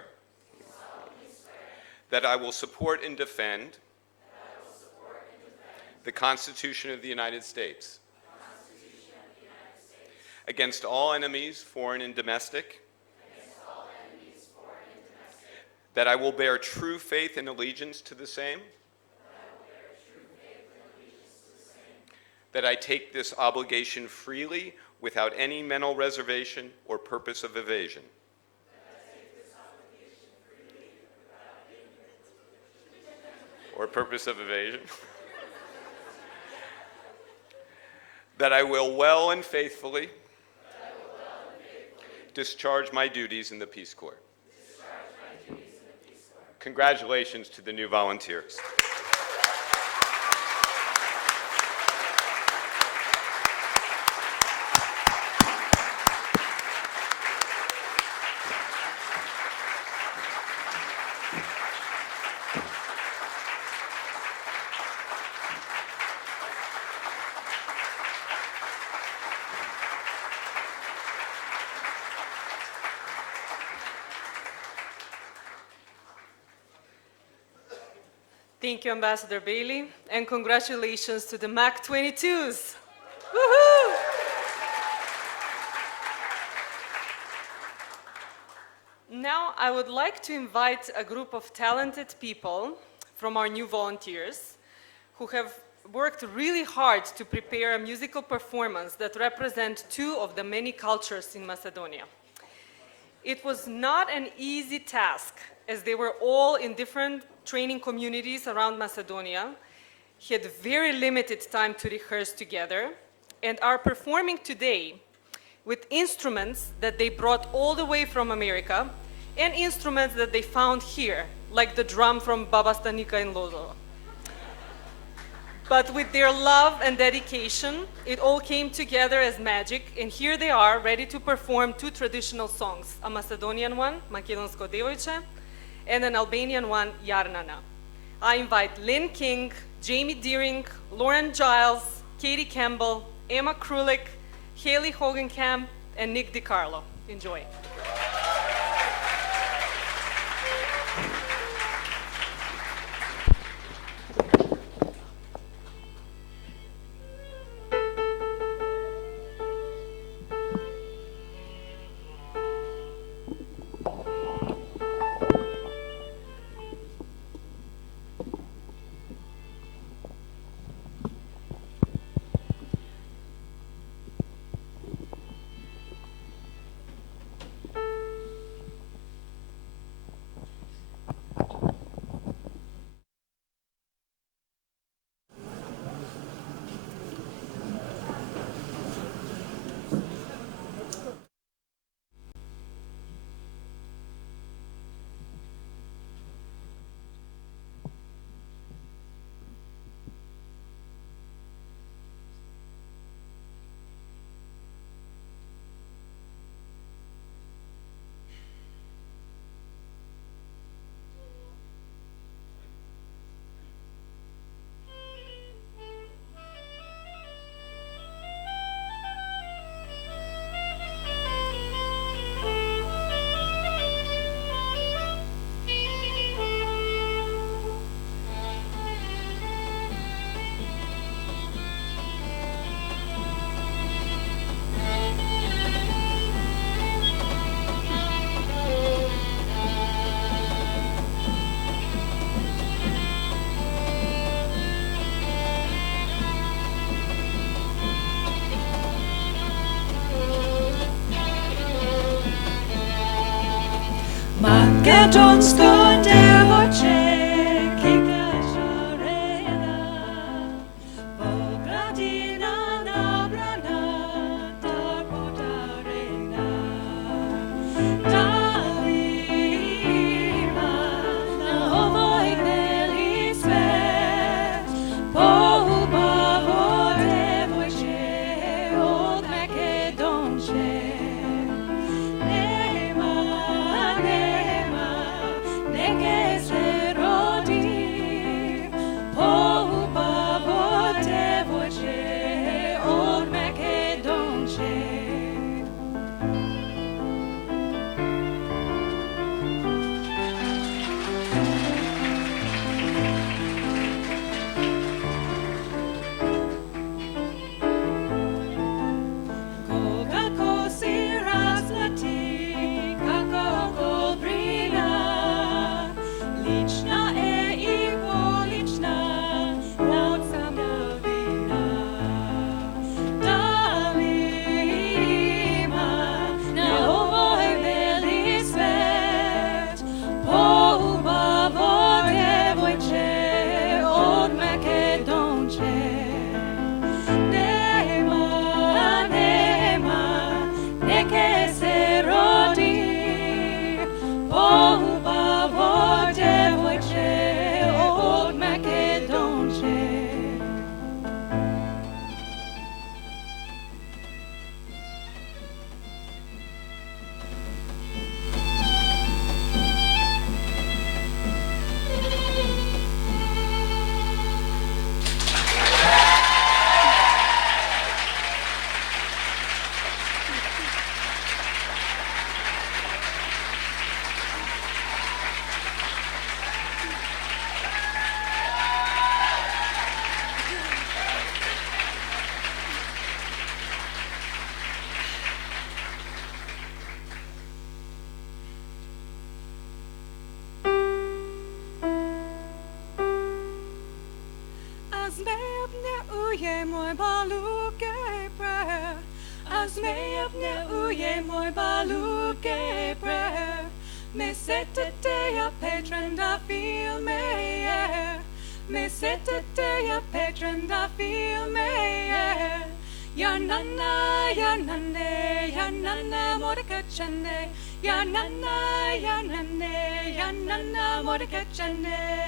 that I will support and defend the Constitution of the United States against all enemies, foreign and domestic, that I will bear true faith and allegiance to the same, that I take this obligation freely without any mental reservation or purpose of evasion, that I will well and faithfully discharge my duties in the Peace Corps. Congratulations to the new volunteers. Thank you, Ambassador Bailey, and congratulations to the MAC 22s. Woohoo! Now, I would like to invite a group of talented people from our new volunteers who have worked really hard to prepare a musical performance that represents two of the many cultures in Macedonia. It was not an easy task, as they were all in different training communities around Macedonia, had very limited time to rehearse together, and are performing today with instruments that they brought all the way from America and instruments that they found here, like the drum from Baba Stanika in Lozovo. But with their love and dedication, it all came together as magic, and here they are, ready to perform two traditional songs, a Macedonian one, Makedonsko devojče, and an Albanian one, Jarnana. I invite Lynn King, Jamie Deering, Lauren Giles, Katie Campbell, Emma Krulik, Haley Hogenkamp, and Nick DiCarlo. Enjoy. Makedonsko devojče, kika žarena, pogradina nabrana, tak podarena. Da li ima na ovoj beli svet, polubavo devojče, uje moj baluke prayer. As me apne uje moj baluke prayer. Me sette te ja Petren da fil me Me sette te ja Petren da fil me Ja nanna modekachane Ja nanna modekachane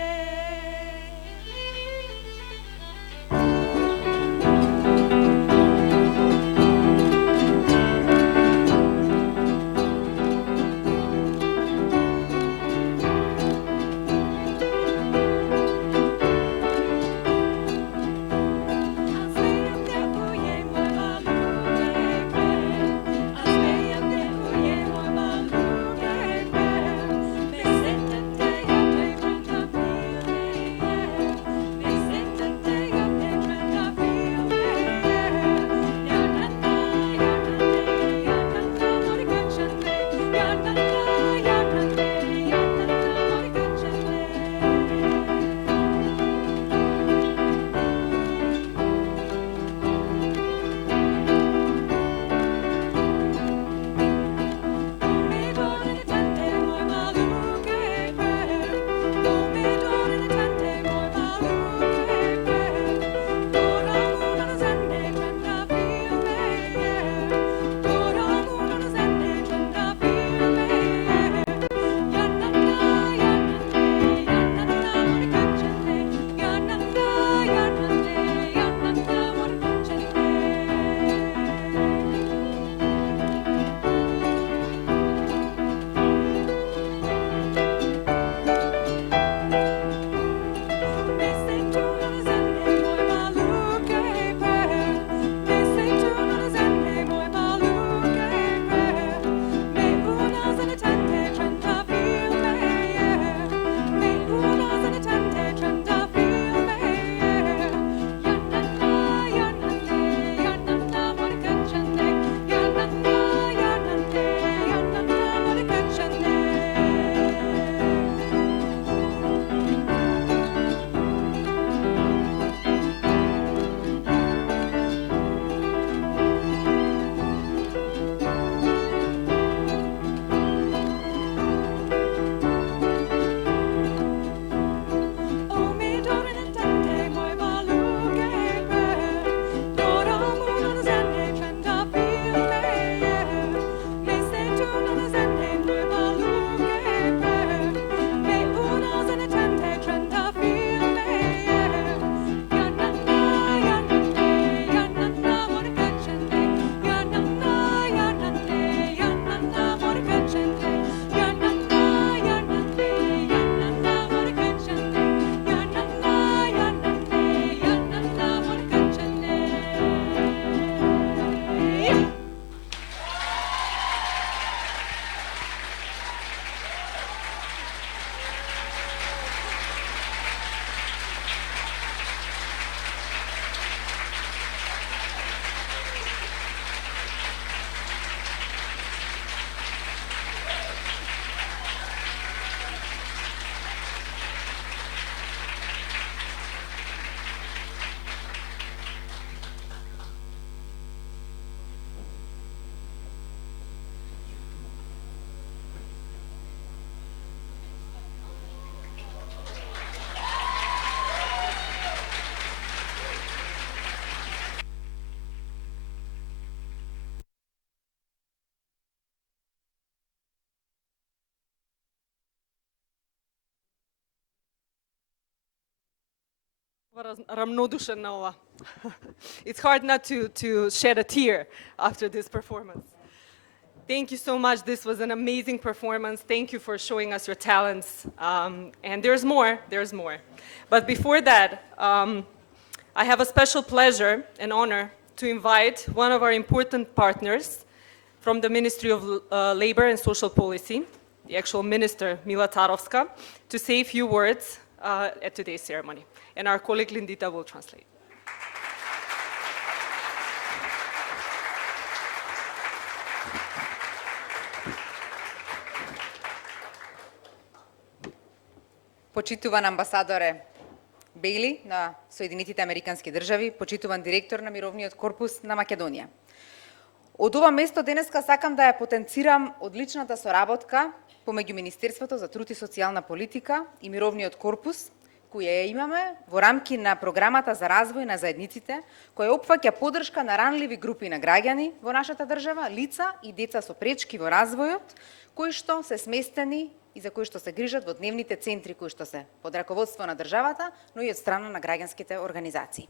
равнодушен на ова. It's hard not to shed a tear after this performance. Thank you so much. This was an amazing performance. Thank you for showing us your talents. And there's more. But before that, I have a special pleasure and honor to invite one of our important partners from the Ministry of Labor and Social Policy, the actual minister, Mila Tarovska, to say a few words at today's ceremony. And our colleague Lindita will translate. Почитуван амбасадоре, Бейли на Соединетите Американски држави, почитуван директор на Мировниот корпус на Македонија. Од ова место денеска сакам да ја потенцирам одличната соработка помеѓу Министерството за труд и социјална политика и Мировниот корпус, која ја имаме во рамки на програмата за развој на заедниците, која опфаќа поддршка на ранливи групи на граѓани во нашата држава, лица и деца со пречки во развојот, кои што се сместени и за кои што се грижат во дневните центри кои што се под раководство на државата, но и од страна на граѓанските организации.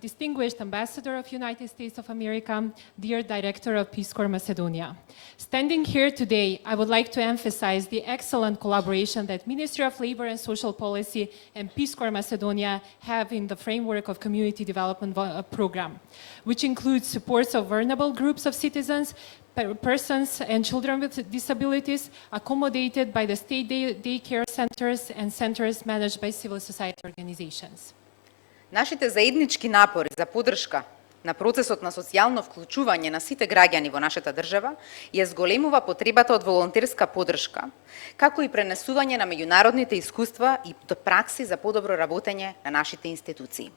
Distinguished Ambassador of United States of America, dear Director of Peace Corps Macedonia. Standing here today, I would like to emphasize the excellent collaboration that Ministry of Labor and Social Policy and Peace Corps Macedonia have in the framework of Community Development Program, which includes supports of vulnerable groups of citizens, persons and children with disabilities accommodated by the state daycare centers and centers managed by civil society organizations. Нашите заеднички напори за поддршка на процесот на социјално вклучување на сите граѓани во нашата држава ја зголемува потребата од волонтерска поддршка, како и пренесување на меѓународните искуства и пракси за подобро работење на нашите институции.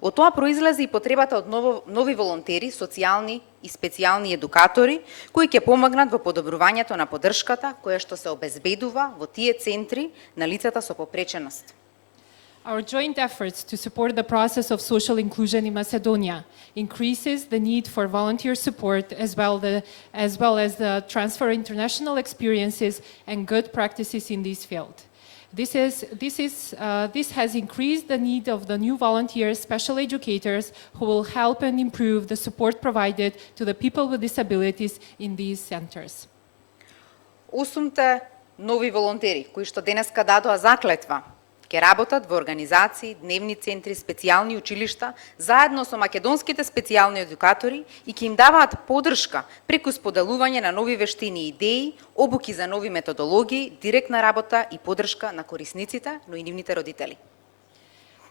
Од тоа произлезе и потребата од нови волонтери, социјални и специјални едукатори, кои ќе помогнат во подобрувањето на поддршката која што се обезбедува во тие центри на лицата со попреченост. Our joint efforts to support the process of social inclusion in Macedonia increases the need for volunteer support as well as the transfer of international experiences and good practices in this field. This has increased the need of the new volunteers, special educators, who will help and improve the support provided to the people with disabilities in these centers. 8 нови волонтери кои што денеска дадоа заклетва ќе работат во организации, дневни центри, специјални училишта, заедно со македонските специјални едукатори и ќе им даваат поддршка преку споделување на нови вештини и идеи, обуки за нови методологии, директна работа и поддршка на корисниците, но и нивните родители.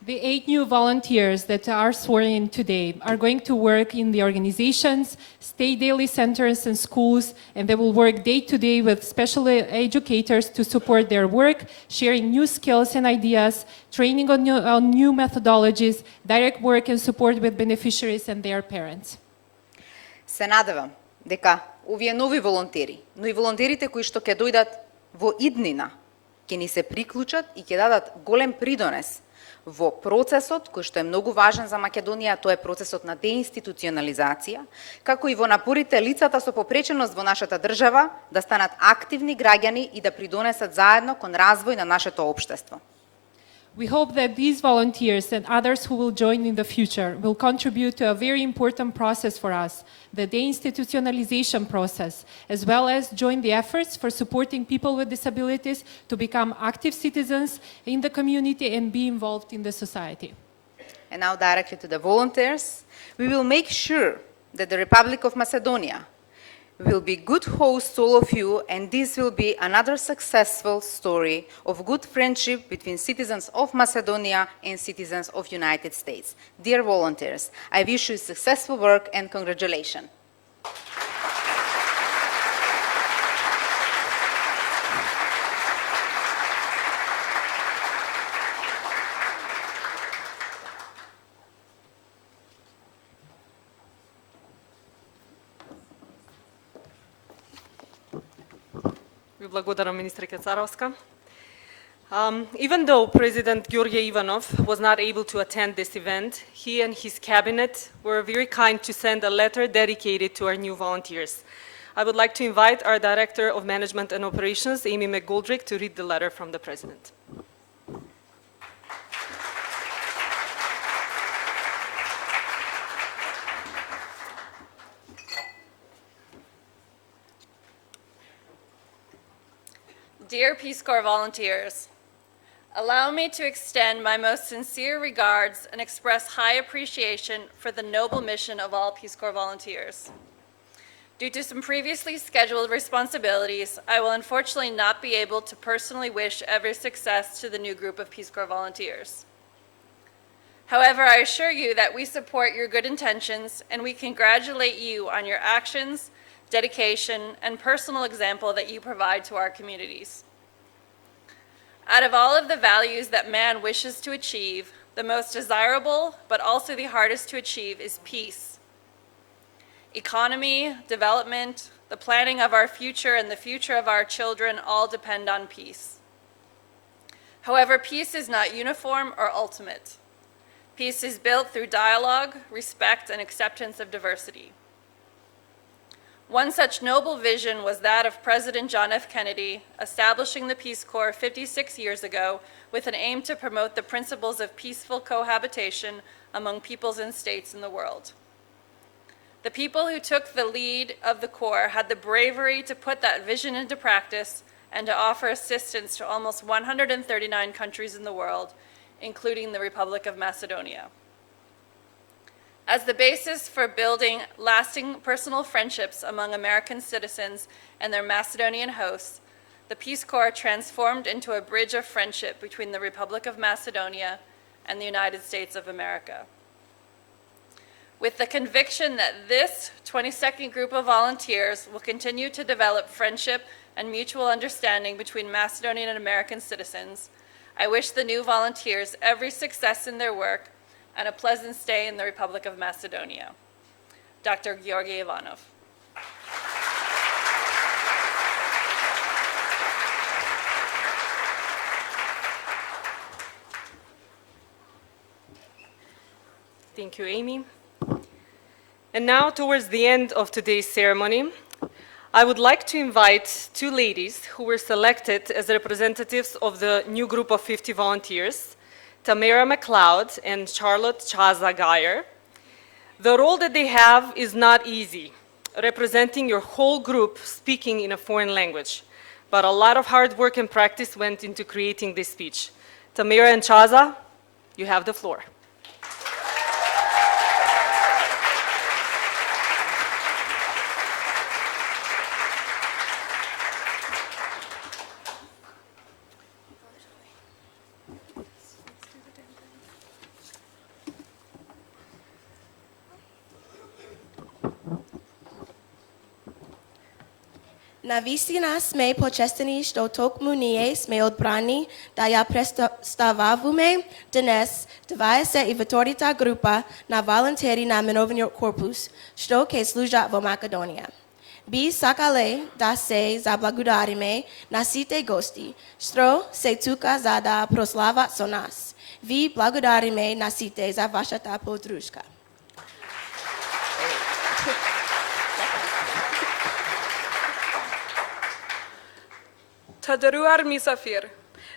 The 8 new volunteers that are sworn in today are going to work in the organizations, state daily centers and schools, and they will work day to day with special educators to support their work, sharing new skills and ideas, training on new methodologies, direct work and support with beneficiaries and their parents. Се надевам дека овие нови волонтери, но и волонтерите кои што ќе дојдат во иднина, ќе ни се приклучат и ќе дадат голем придонес во процесот кој што е многу важен за Македонија, тоа е процесот на деинституционализација, како и во напорите лицата со попреченост во нашата држава да станат активни граѓани и да придонесат заедно кон развој на нашето општество. We hope that these volunteers and others who will join in the future will contribute to a very important process for us, the deinstitutionalization process, as well as join the efforts for supporting people with disabilities to become active citizens in the community and be involved in the society. And now directly to the volunteers, we will make sure that the Republic of Macedonia will be good hosts to all of you, and this will be another successful story of good friendship between citizens of Macedonia and citizens of United States. Dear volunteers, I wish you successful work and congratulations. Благодарам, министърка Царовска. Even though President Georgi Ivanov was not able to attend this event, he and his cabinet were very kind to send a letter dedicated to our new volunteers. I would like to invite our Director of Management and Operations, Amy McGoldrick, to read the letter from the President. Dear Peace Corps volunteers, allow me to extend my most sincere regards and express high appreciation for the noble mission of all Peace Corps volunteers. Due to some previously scheduled responsibilities, I will unfortunately not be able to personally wish every success to the new group of Peace Corps volunteers. However, I assure you that we support your good intentions and we congratulate you on your actions, dedication, and personal example that you provide to our communities. Out of all of the values that man wishes to achieve, the most desirable, but also the hardest to achieve, is peace. Economy, development, the planning of our future, and the future of our children all depend on peace. However, peace is not uniform or ultimate. Peace is built through dialogue, respect, and acceptance of diversity. One such noble vision was that of President John F. Kennedy, establishing the Peace Corps 56 years ago with an aim to promote the principles of peaceful cohabitation among peoples and states in the world. The people who took the lead of the Corps had the bravery to put that vision into practice and to offer assistance to almost 139 countries in the world, including the Republic of Macedonia. As the basis for building lasting personal friendships among American citizens and their Macedonian hosts, the Peace Corps transformed into a bridge of friendship between the Republic of Macedonia and the United States of America. With the conviction that this 22nd group of volunteers will continue to develop friendship and mutual understanding between Macedonian and American citizens, I wish the new volunteers every success in their work and a pleasant stay in the Republic of Macedonia. Dr. Georgi Ivanov. Thank you, Amy. And now, towards the end of today's ceremony, I would like to invite two ladies who were selected as representatives of the new group of 50 volunteers, Tamara McLeod and Charlotte Chaza Geyer. The role that they have is not easy, representing your whole group speaking in a foreign language, but a lot of hard work and practice went into creating this speech. Tamara and Chaza, you have the floor. Navistina sme počestení, što tok mu nije sme odbrani, da ja predstavavame dnes 24. grupa na volontéri na mirovný korpus, što ke služa v Makedonija. Bi sakale da se zablagodarime na site gosti, što se tuka za da proslava so nas. Vi blagodarime na site za vašata podružka. Të dëruar misafir,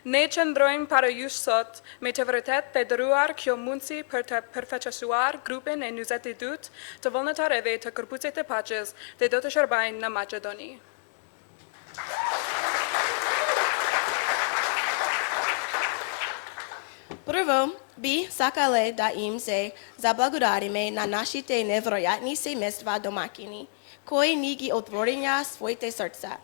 ne qëndrojmë para jush sot me të vërtet të dëruar kjo mundësi për të përfaqësuar grupin e 22 të vullnetarëve të Korpusit të Paqes dhe do të shërbajnë në Maqedoni. Prvo, bi sakale da im se zablagodarime na našite nevjerojatni semejstva domaćini, koji nigi otvorenja svojte srca.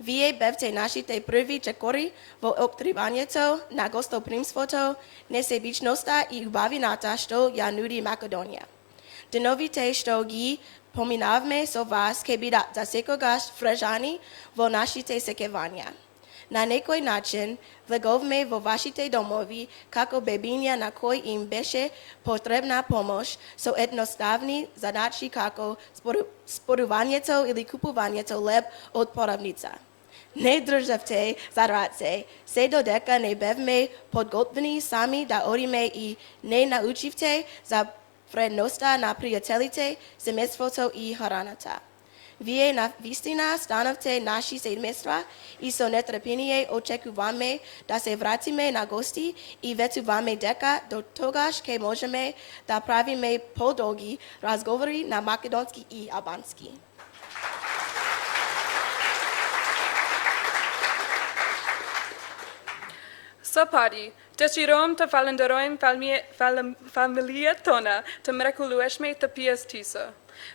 Вие бевте нашите први чекори во откривањето на гостопримството, несебичноста и убавината што ја нуди Македонија. Деновите што ги поминавме со вас ке бидат за секогаш врежани во нашите секевања. На некој начин влеговме во вашите домови како бебиња на кои им беше потребна помош со едноставни задачи како спорувањето или купувањето леб од поравница. Не државте за раце, се додека не бевме подготвени сами да одиме и не научивте за вредноста на пријателите, семејството и храната. Вие навистина становте наши семејства и со нетрпение очекуваме да се вратиме на гости и ветуваме дека до тогаш ке можеме да правиме подолги разговори на македонски и албански. Së pari, dëshirojmë të falenderojmë familjet tona të mrekullueshme të PST-së,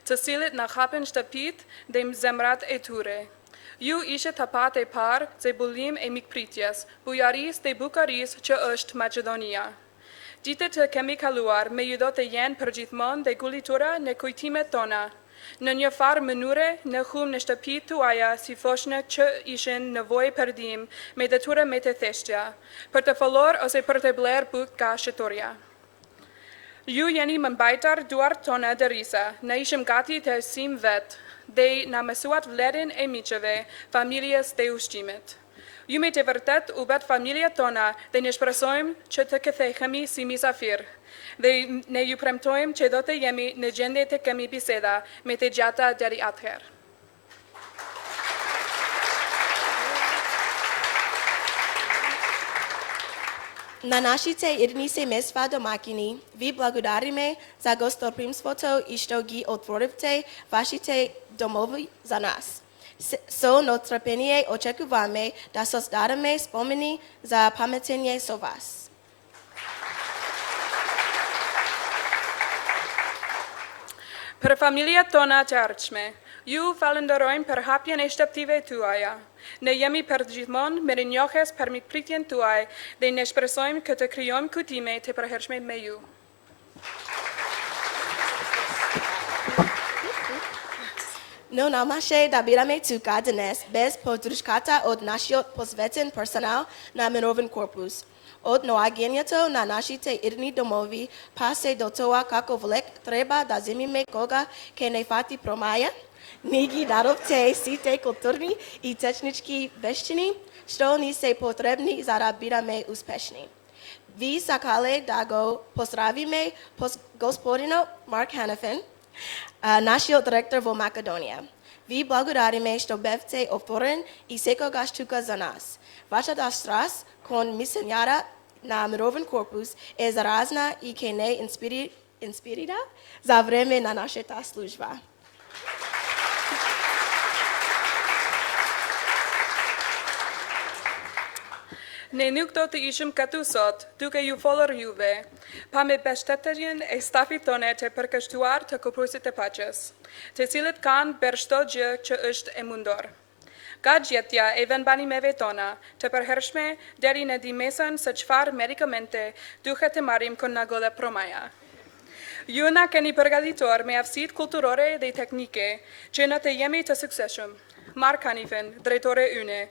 të cilët na hapën shtëpitë dhe zemrat e tyre. Ju ishit hapat e parë zebullim e mikpritjes, bujarisë dhe bukarisë që është Macedonia. Ditët që kemi kaluar me ju do të jenë përgjithmonë dhe kullitura në kujtimet tona. Në një farë mënyre, në hum në shtëpi tuaja si foshnë që ishin nevojë përdim me detyra me të thjeshtja, për të folur ose për të bler bukë nga shitoria. Ju jeni më mbajtar duart tona dërisa, ne ishim gati të sim vetë, dhe na mësuat vlerin e miqeve, familjes dhe ushqimit. Ju me të vërtet u bet familja tona dhe ne shpresojmë që të kthehemi si misafir. Dhe ne ju premtojmë që do të jemi në gjendje të kemi biseda me të gjata deri atëherë. Na našite idnice mesva domakini, vi благодариме за гостопримството и што ги отворивте вашите домови за нас. Со нетрпение очекуваме да создадеме спомени за паметење со вас. Per familja tona të ardhshme, ju falenderojmë për hapjen e shtëpive tuaja. Ne jemi për gjithmonë mirënjohës për mikpritjen tuaj dhe ne shpresojmë që të krijojmë kujtime të përhershme me ju. No namashe da birame tuka dnes bez podruškata od našio posvećen personal na mirovin korpus. Od noagenjato na našite idni domovi pa se do toga kako vlek treba da zimime koga ke ne fati promaja. Nigi darovte site kulturni i tehnički veštini, što ni se potrebni za da birame uspešni. Vi sakale da go pozdravime gospodino Mark Hannafin, našio direktor vo Macedonia. Vi благодариме što bevte otvoren i sekogaš tuka za nas. Vaša strast kon misionjara na mirovin korpus je zarazna i ke ne inspirira za vreme na naše ta služba. Ne nuk do të ishim këtu sot, duke ju folur juve, pa me mbështetjen e stafit tonë të përkushtuar të Korpusit të Paqes, të cilët kanë bërë çdo gjë që është e mundur. Ka gjetja e vendbanimeve tona të përhershme deri në dimesën se çfarë medikamente duhet të marrim kur na godhet promaja. Ju na keni përgatitur me aftësitë kulturore dhe teknike që ne të jemi të suksesshëm. Mark Hannafin, drejtore ynë,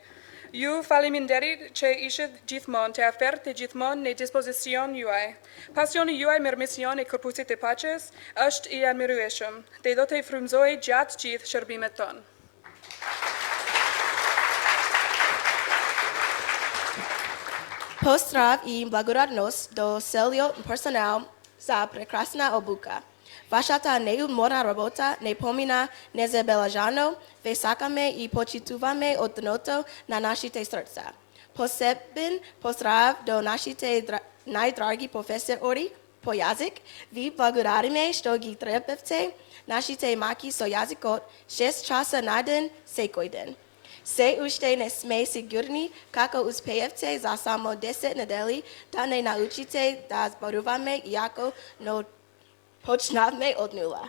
ju faleminderit që ishit gjithmonë të afert të gjithmonë në dispozicion juaj. Pasioni juaj me mision e Korpusit të Paqes është i admirueshëm dhe do të frymëzoj gjatë gjithë shërbimet tonë. Pozdrav i blagodarnost do celio personal za prekrasna obuka. Вашата неуморна работа не помина незабележано, ве сакаме и почитуваме од дното на нашите срца. Посебен поздрав до нашите најдраги професори по јазик. Ви благодариме што ги требевте нашите маки со јазикот 6 часа на ден секој ден. Се уште не сме сигурни како успеевте за само 10 недели да не научите да зборуваме јако, но почнавме од нула.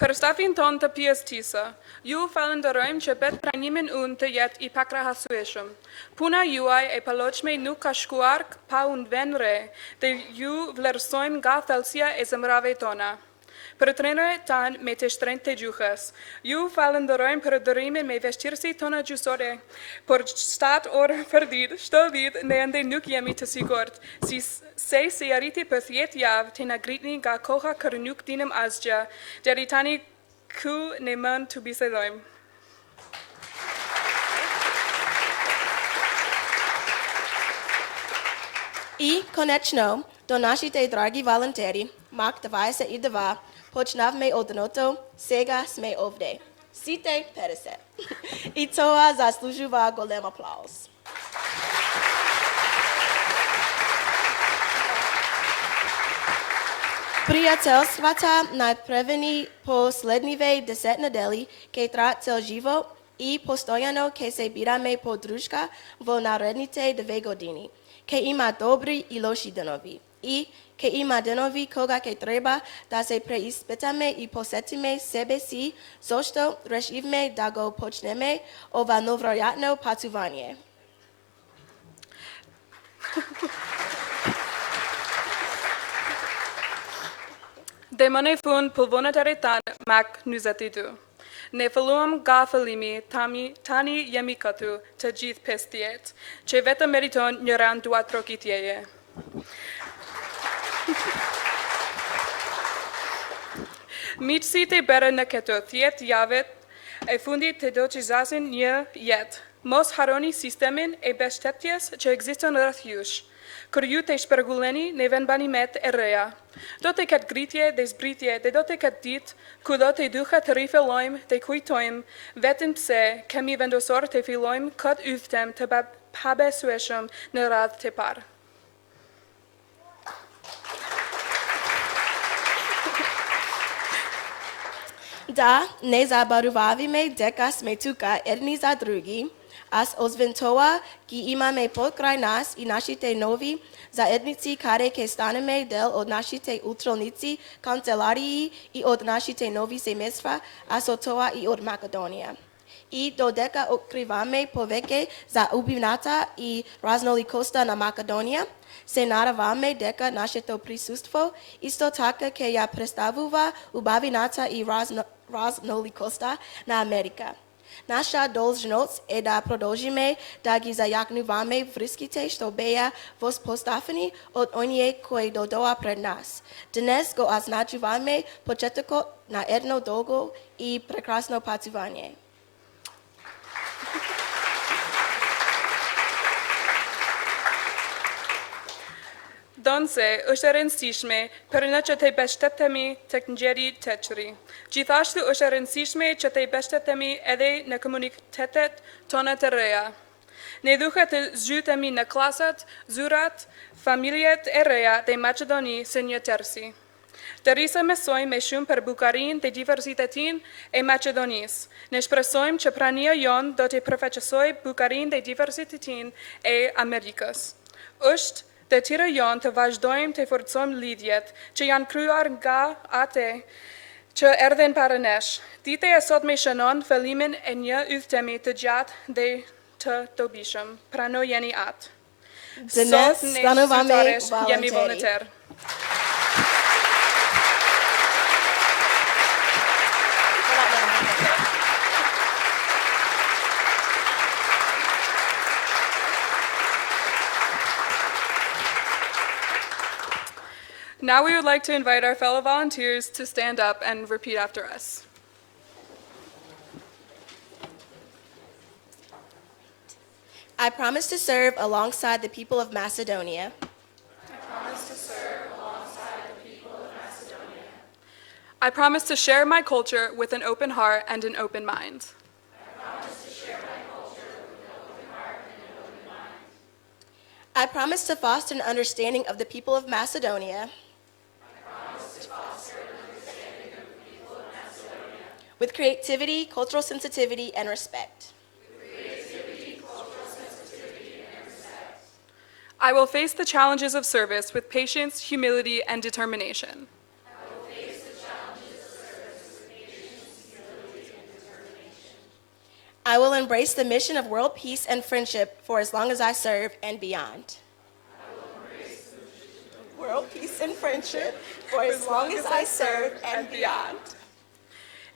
Për stafin ton të PST-së, ju falenderojmë që bet pranimin unë të jetë i pakrahasueshëm. Puna juaj e paloqme nuk ka shkuar pa unë vend re, dhe ju vlerësojmë nga thellësia e zemrave tona. Për trenerët tanë me të shtrenjtë të gjuhës, ju falenderojmë për dërimin me vështirësi tona gjysore, por 7 orë për ditë, çdo ditë ne ende nuk jemi të sigurt, se arriti për 10 javë të na ngritni nga koha kur nuk dinim asgjë, deri tani ku ne mund të bisedojmë. I konečno do našите dragi volonteri, Mak 22, почнавме од дното, сега сме овде. Сите 50. И тоа заслужува голем аплауз. Пријателствата направени последниве 10 недели ке траат цел живот и постојано ке се бираме подружка во наредните 2 години. Ке има добри и лоши денови. И ке има денови кога ке треба да се преиспитаме и посетиме себе си, зошто решивме да го почнеме ова новојатно патување. Demone fun pulvonateretan mac nuzatidu. Ne faluam ga falimi tani yemikatu te jith pestiet, che veta meriton nyeran duatrokitieye. Mitsi te bera naketo thiet yavet, e fundi te docizasin nye yet. Mos haroni systemin e bestetias che existon rathius. Curiu te sperguleni neven banimet erea. Dote cat gritie des britie, de dote cat dit, culo te ducha tarife loim, te cuitoim, vetin pse, kemi vendosor te filoim, cut uftem, te pabe sueshum, nerad te par. Da ne zabaruvavi me dekas me tuka erni za drugi, as osventoa ki ima me pokrai nas I našite novi, za etnici care ke staneme del od našite utrolnici kancelarii I od našite novi semestra, as otoa I od Macedonia. I dodeka okrivame poveke za ubinata I raznolikosta na Macedonia, se naravame deka našето prisustvo, isto taka ke ja predstavuva ubavinata I raznolikosta na Amerika. Naša dolžnost je da продолжíme da gi zajaknuvame vriskite, što beja vos postafeni od onije koji dodoa pred nas. Dnes go označujeme početak na jedno dolgo I prekrasno putovanje. Donse, ušerensišme, perinačete beštetemi teknjeri tečri. Gjithashtu ušerensišme që te beštetemi edhe në komunitetet tona të reja. Ne duhet të zhytemi në klasat, zyrat, familjet e reja të Macedoni së një tërsi. Të risa mesojmë me shumë për bukarin të diversitetin e Macedonis. Ne shpresojmë që prania jonë do të përfaqësoj bukarin të diversitetin e Amerikës. Është të tjera jonë të vazhdojmë të forcojmë lidhjet që janë kryuar nga ate që erdhen para nesh. Dite e sot me shënon fillimin e një udhëtimi të gjatë dhe të dobishëm. Prano jeni atë. Dnes stanovame jemi volonteri. volonter. Now we would like to invite our fellow volunteers to stand up and repeat after us. I promise to serve alongside the people of Macedonia. I promise to serve alongside the people of Macedonia. I promise to share my culture with an open heart and an open mind. I promise to foster an understanding of the people of Macedonia. With creativity, cultural sensitivity, and respect. I will face the challenges of service with patience, humility, and determination. I will embrace the mission of world peace and friendship for as long as I serve and beyond. World peace and friendship for as long as I serve and beyond.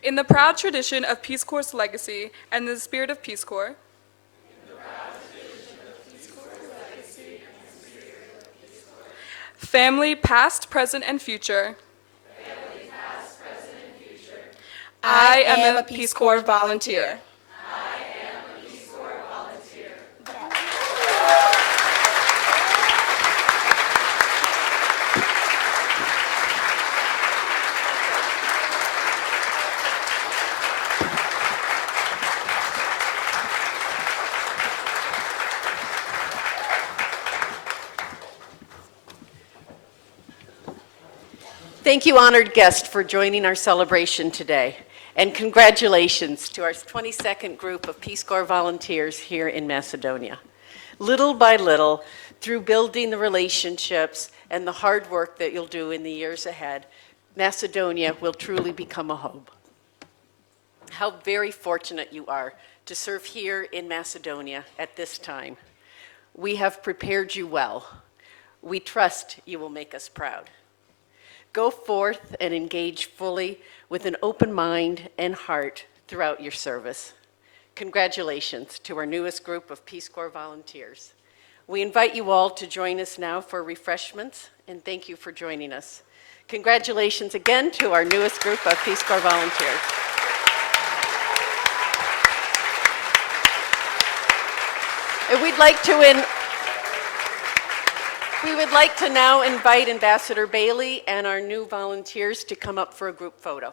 In the proud tradition of Peace Corps' legacy and the spirit of Peace Corps, family past, present, and future, I am a Peace Corps volunteer. Thank you, honored guest, for joining our celebration today. And congratulations to our 22nd group of Peace Corps volunteers here in Macedonia. Little by little, through building the relationships and the hard work that you'll do in the years ahead, Macedonia will truly become a home. How very fortunate you are to serve here in Macedonia at this time. We have prepared you well. We trust you will make us proud. Go forth and engage fully with an open mind and heart throughout your service. Congratulations to our newest group of Peace Corps volunteers. We invite you all to join us now for refreshments, and thank you for joining us. Congratulations again to our newest group of Peace Corps volunteers. And we would like to now invite Ambassador Bailey and our new volunteers to come up for a group photo.